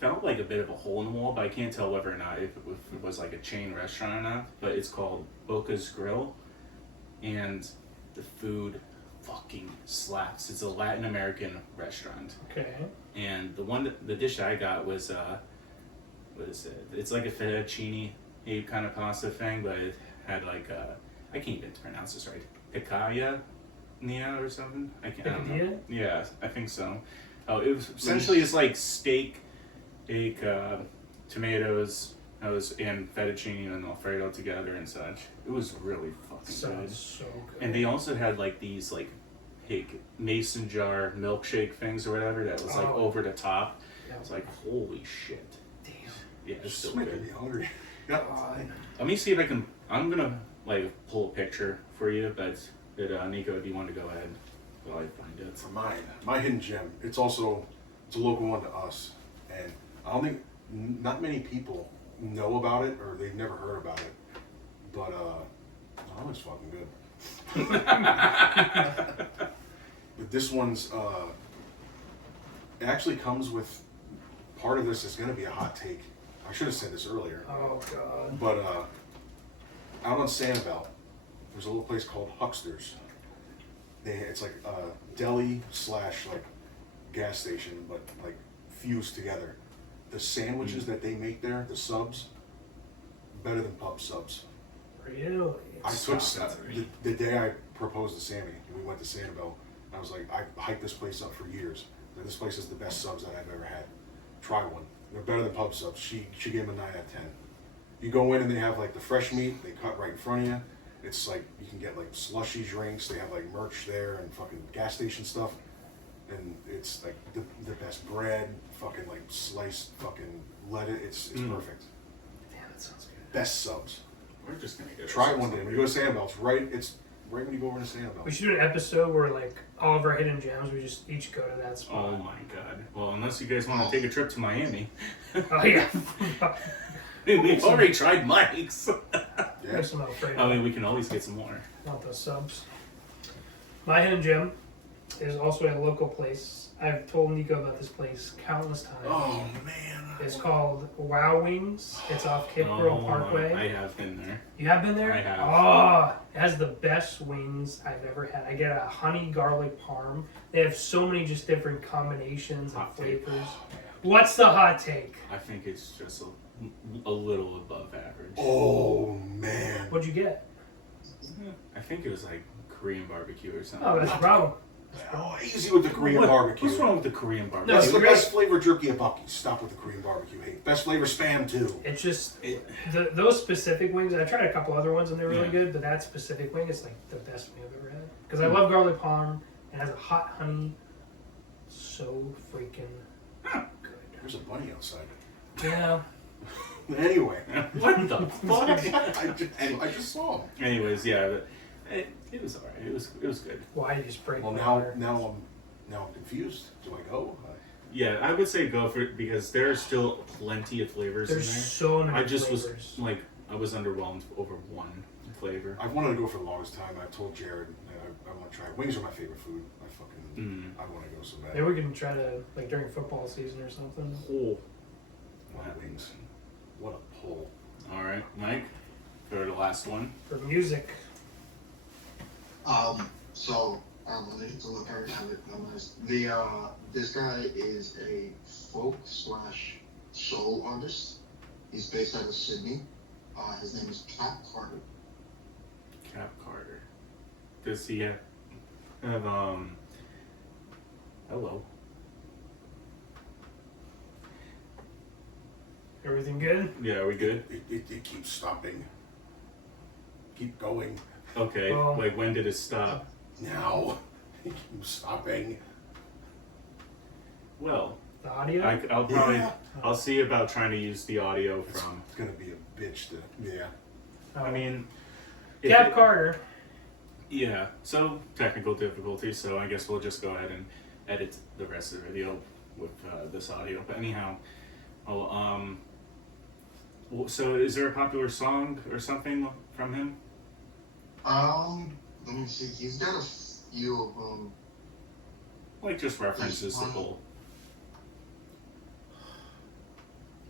felt like a bit of a hole in the wall, but I can't tell whether or not if it was like a chain restaurant or not, but it's called Boca's Grill, and the food fucking slaps. It's a Latin American restaurant. Okay. And the dish I got was what is it? It's like a fettuccine kind of pasta thing, but it had like I can't even pronounce this right. Picanha or something. I don't know. Yeah, I think so. Oh, it was essentially it's like steak, tomatoes, and fettuccine and Alfredo together and such. It was really fucking good. So good. And they also had like these like mason jar milkshake things or whatever that was like over the top. Yeah. I was like, holy shit. Damn. Yeah, it's so making good. me hungry. Yep. Let me see if I can. I'm gonna like pull a picture for you, but Nico, if you want to go ahead while I find it. For my hidden gem, it's a local one to us, and I don't think not many people know about it or they've never heard about it, but it's fucking good. But this one's it actually comes with part of this is going to be a hot take. I should have said this earlier. Oh god. But out on Sanibel, there's a little place called Huckster's. It's like a deli / like gas station, but like fused together. The sandwiches that they make there, the subs, better than pub subs. Really? I took the day I proposed to Sammy, we went to Sanibel. I was like, I hyped this place up for years. And this place is the best subs that I've ever had. Try one. They're better than pub subs. She gave them a 9 out of 10. You go in and they have like the fresh meat. They cut right in front of you. It's like you can get like slushy drinks. They have like merch there and fucking gas station stuff. And it's like the best bread, fucking like sliced fucking lettuce. It's perfect. Damn, that sounds good. Best subs. We're just gonna go. Try it one day. When you go to Sanibel, it's right when you go over to Sanibel. We should do an episode where like all of our hidden gems, we just each go to that spot. Oh my god. Well, unless you guys want to take a trip to Miami. Oh yeah. We've already tried Mike's. Yeah. There's some Alfredo. I mean, we can always get some more. Not those subs. My hidden gem is also a local place. I've told Nico about this place countless times. Oh man. It's called Wow Wings. It's off Cape Coral Parkway. I have been there. You have been there? I have. Oh, it has the best wings I've ever had. I get a honey garlic parm. They have so many just different combinations and Hot take. flavors. What's the hot take? I think it's just a little above average. Oh man. What'd you get? I think it was like Korean barbecue or something. Oh, that's the problem. Oh, easy with the Korean barbecue. What's wrong with the Korean barbecue? No, That's the great. best flavor jerky at Buc-ee's. Stop with the Korean barbecue hate. Best flavor spam too. It's just those specific wings. I tried a couple other ones and they're really Yeah. good, but that specific wing is like the best wing I've ever had. Because I love garlic parm. It has a hot honey. So freaking good. There's a bunny outside. Yeah. Anyway, What the fuck? I just saw him. Anyways, yeah, but it was alright. It was good. Why you spray Well, water? now I'm confused. Do I go? Yeah, I would say go for it because there are still plenty of flavors There's in there. so many I just flavors. I was underwhelmed over one flavor. I wanted to go for the longest time. I told Jared I want to try. Wings are my favorite food. I want to go so bad. Maybe we can try to, like during football season or something. Oh, Wow, wings. What a pull. all right, Mike. Go to the last one. For music. So let me just look at it. This guy is a folk / soul artist. He's based out of Sydney. His name is Cap Carter. Cap Carter. Does he have hello? Everything good? Yeah, are we good? It keeps stopping. keep going. Okay, Well- like when did it stop? Now, keep stopping. Well, The audio? I'll probably Yeah. I'll see about trying to use the audio It's, from. it's gonna be a bitch to, yeah. Oh. I mean, if Cap it- Carter. Yeah, so technical difficulties. So I guess we'll just go ahead and edit the rest of the video with this audio. But anyhow, so is there a popular song or something from him? Let me see. He's got a few of them. Like just references the one. whole.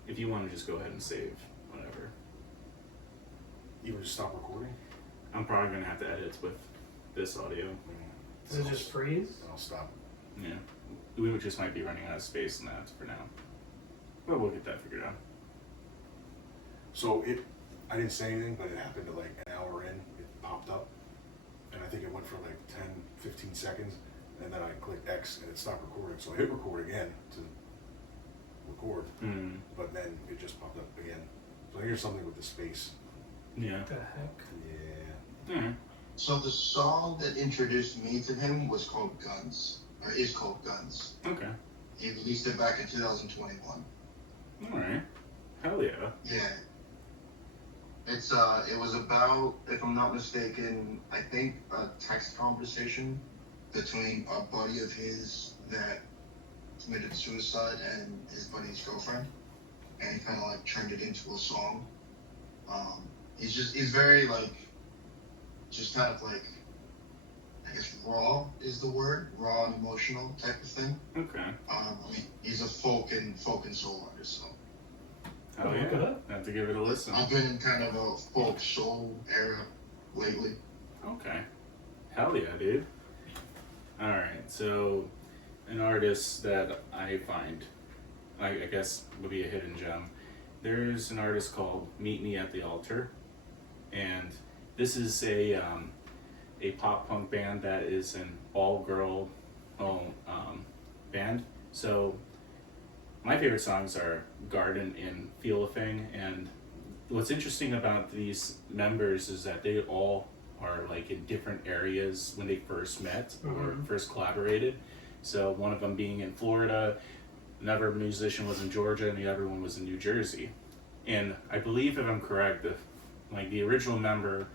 If you want to just go ahead and save, whatever. You would just stop recording? I'm probably gonna have to edit with this audio. Does it just freeze? I'll stop. Yeah, we just might be running out of space in that for now, but we'll get that figured out. So I didn't say anything, but it happened to like an hour in, it popped up. And I think it went for like 10, 15 seconds. And then I clicked X and it stopped recording. So I hit record again to record, Hmm. but then it just popped up again. So I think there's something with the space. Yeah. What the heck? Yeah. Alright. So the song that introduced me to him was called Guns, or is called Guns. Okay. He released it back in 2021. Alright. Hell yeah. Yeah. It was about, if I'm not mistaken, I think a text conversation between a buddy of his that committed suicide and his buddy's girlfriend, and he kind of like turned it into a song. He's very like, just kind of like, I guess raw is the word, raw and emotional type of thing. Okay. I mean, he's a folk and soul artist, so. Hell Look it yeah. up. Have to give it a listen. I've been in kind of a folk soul era lately. Okay. Hell yeah, dude. Alright, so an artist that I find, I guess, would be a hidden gem. There's an artist called Meet Me at the Altar, and this is a pop punk band that is an all-girl band. So my favorite songs are Garden and Feel a Thing, and what's interesting about these members is that they all are like in different areas when they first met or first collaborated. So one of them being in Florida, another musician was in Georgia, and the other one was in New Jersey. And I believe, if I'm correct, the original member,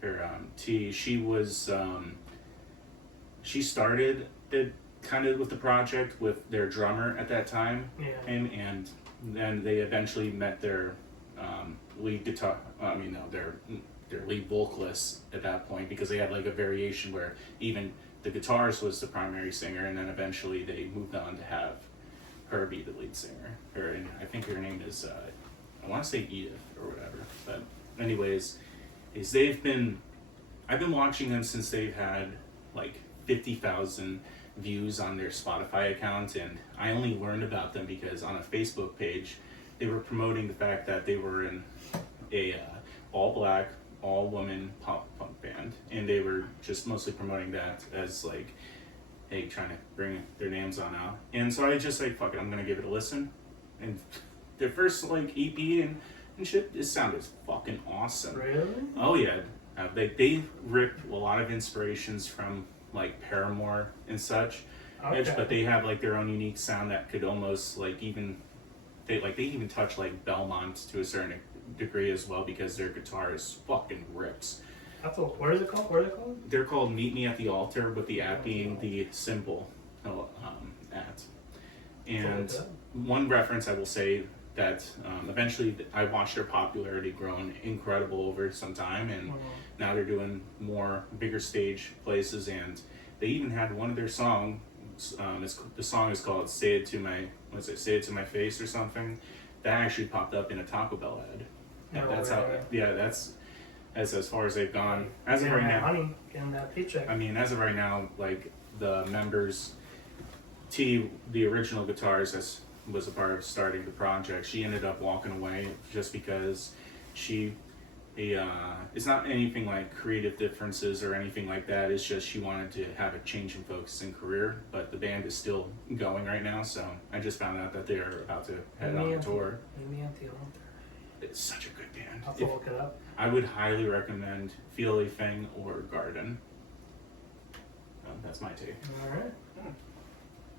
her T, she was she started it kind of with the project with their drummer at that time, Yeah. and then they eventually met their lead guitar. Their lead vocalist at that point, because they had like a variation where even the guitarist was the primary singer, and then eventually they moved on to have her be the lead singer. And I think her name is I want to say Edith or whatever. But anyways, I've been watching them since they've had like 50,000 views on their Spotify account, and I only learned about them because on a Facebook page they were promoting the fact that they were in a all black, all woman pop punk band, and they were just mostly promoting that as like, hey, trying to bring their names on out. And so I just like, fuck it, I'm gonna give it a listen. And their first like EP and shit, it sounded fucking awesome. Really? Oh yeah, they ripped a lot of inspirations from like Paramore and such, Okay. but they have like their own unique sound that could almost like they even touch like Belmont to a certain degree as well, because their guitar is fucking rips. What is it called? What are they called? They're called Meet Me at the Altar, with the at being the symbol at. And one reference I will say that eventually I watched their popularity grow incredible over some time, and now they're doing more bigger stage places, and they even had one of their songs. The song is called "Say It to My," "Say It to My Face" or something. That actually popped up in a Taco Bell ad. And that's how. Yeah, that's as far as they've gone. As of right now, money, getting that paycheck. I mean, as of right now, like the members, T, the original guitarist, was a part of starting the project. She ended up walking away just because it's not anything like creative differences or anything like that. It's just she wanted to have a change in focus in career, but the band is still going right now. So I just found out that they're about to head on a tour. Meet me at the altar. It's such a good band. I'll have to look it up. I would highly recommend Feel a Thing or Garden. That's my take. All right.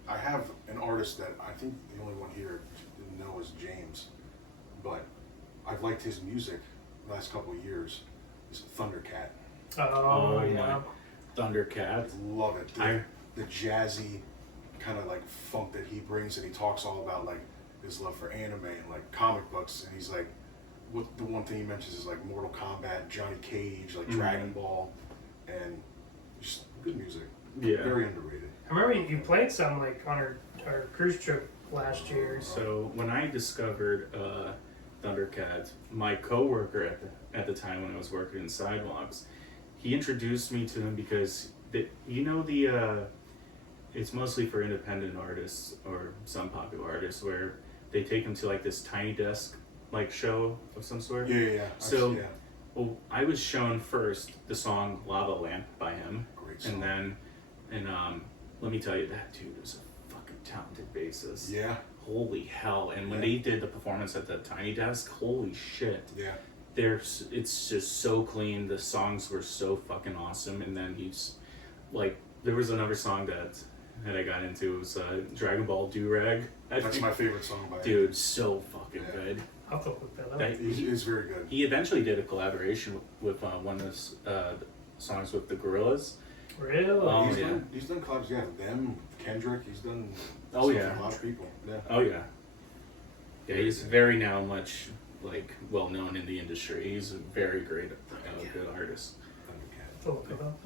I have an artist that I think the only one here didn't know is James, but I've liked his music the last couple of years. It's Thundercat. Oh, yeah. Thundercat. Love it. The jazzy kind of like funk that he brings, and he talks all about like his love for anime and like comic books, and he's like, what the one thing he mentions is like Mortal Kombat, Johnny Cage, like Dragon Ball, and just good music. Yeah. Very underrated. I remember you played some like on our cruise trip last year. So when I discovered Thundercat, my coworker at the time when I was working in Sidewalks, he introduced me to them because it's mostly for independent artists or some popular artists where they take them to like this tiny desk like show of some sort. Yeah. So, well, I was shown first the song Lava Lamp by him. Great song. And let me tell you, that dude is a fucking talented bassist. Yeah. Holy hell. And when they did the performance at the tiny desk, holy shit. Yeah. It's just so clean. The songs were so fucking awesome. And then he's like, there was another song that I got into. It was Dragon Ball Do-Rag. That's my favorite song by him. Dude, so fucking good. I'll have to look that up. He's very good. He eventually did a collaboration with one of the songs with the Gorillas. Really? Oh, He's done collabs, them, Kendrick, he's done Oh, stuff yeah. with a lot of people. Yeah. Oh yeah. Yeah, he's very now much like well known in the industry. He's a very great, good artist. I'll have to look it up.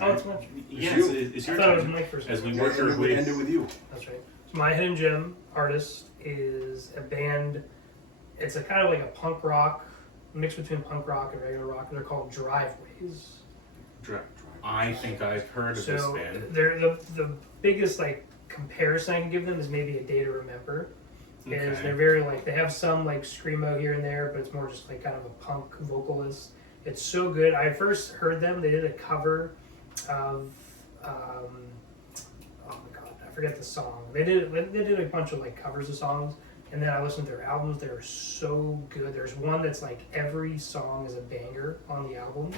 All it's Mike. Yes, you. it's I your thought it was turn. Mike first. As we Yeah, work our way. end it with you. That's right. So my hidden gem artist is a band. It's a kind of like a punk rock mix between punk rock and regular rock. They're called Driveways. I think I've heard of this So band. they're the biggest like comparison I can give them is maybe A Day to Remember. Is Okay. they're very like they have some like screamo here and there, but it's more just like kind of a punk vocalist. It's so good. I first heard them. They did a cover of oh my god, I forget the song. They did a bunch of like covers of songs, and then I listened to their albums. They're so good. There's one that's like every song is a banger on the album.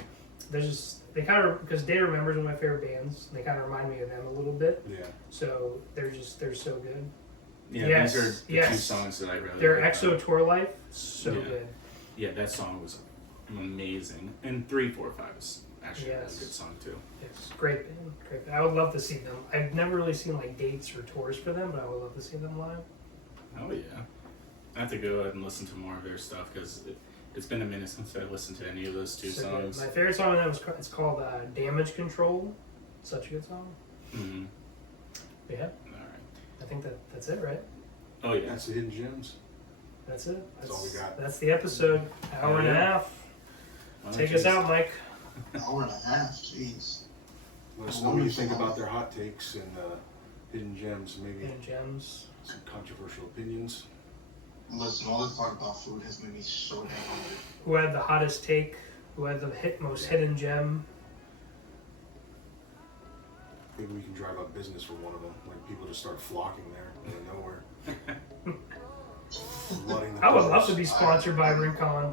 They kind of, because Day to Remember is one of my favorite bands. They kind of remind me of them a little bit. Yeah. So they're so good. Yeah, Yes, these are the yes. two songs that I really Their like. EXO Tour Life, so Yeah. good. Yeah, that song was amazing. And 3, 4, 5 is actually a Yes. really good song too. It's great band, great band. I would love to see them. I've never really seen like dates or tours for them, but I would love to see them live. Oh yeah. I have to go ahead and listen to more of their stuff because it's been a minute since I listened to any of those two So good. songs. My favorite song of them it's called Damage Control. Such a good song. Mm-hmm. Yeah, All right. I think that's it, right? Oh yeah. That's the hidden gems. That's it. That's all we got. That's the episode. Hour and a Yeah. half. Well, Take geez. us out, Mike. Hour and a half, jeez. Let us know what you think about their hot takes and hidden gems, maybe And gems. some controversial opinions. Listen, all this talk about food has made me so damn hungry. Who had the hottest take? Who had the most hidden gem? Maybe we can drive up business for one of them. Like people just start flocking there out of nowhere. Flooding the I would bars. love to be sponsored by Rincon.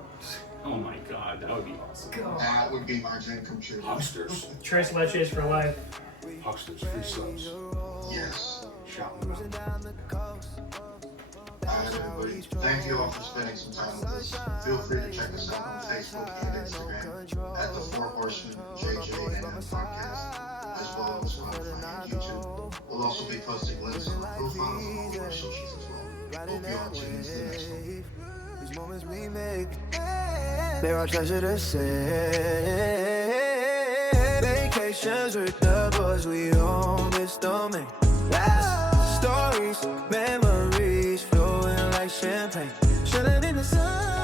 Oh my god, that would be awesome. God. That would be my dream come true. Hucksters. Tres leches for life. Hucksters, free subs. Yes. Shouting them out. Alright, everybody. Thank you all for spending some time with us. Feel free to check us out on Facebook and Instagram at the Four Horsemen JJNN Podcast, as well as Spotify and YouTube. We'll also be posting links on our profiles on all of our socials as well. Hope you all tune in to the next one. These moments we make, they're our treasure to say. Vacations with the boys, we own this domain. Last stories, memories flowing like champagne. Chilling in the sun.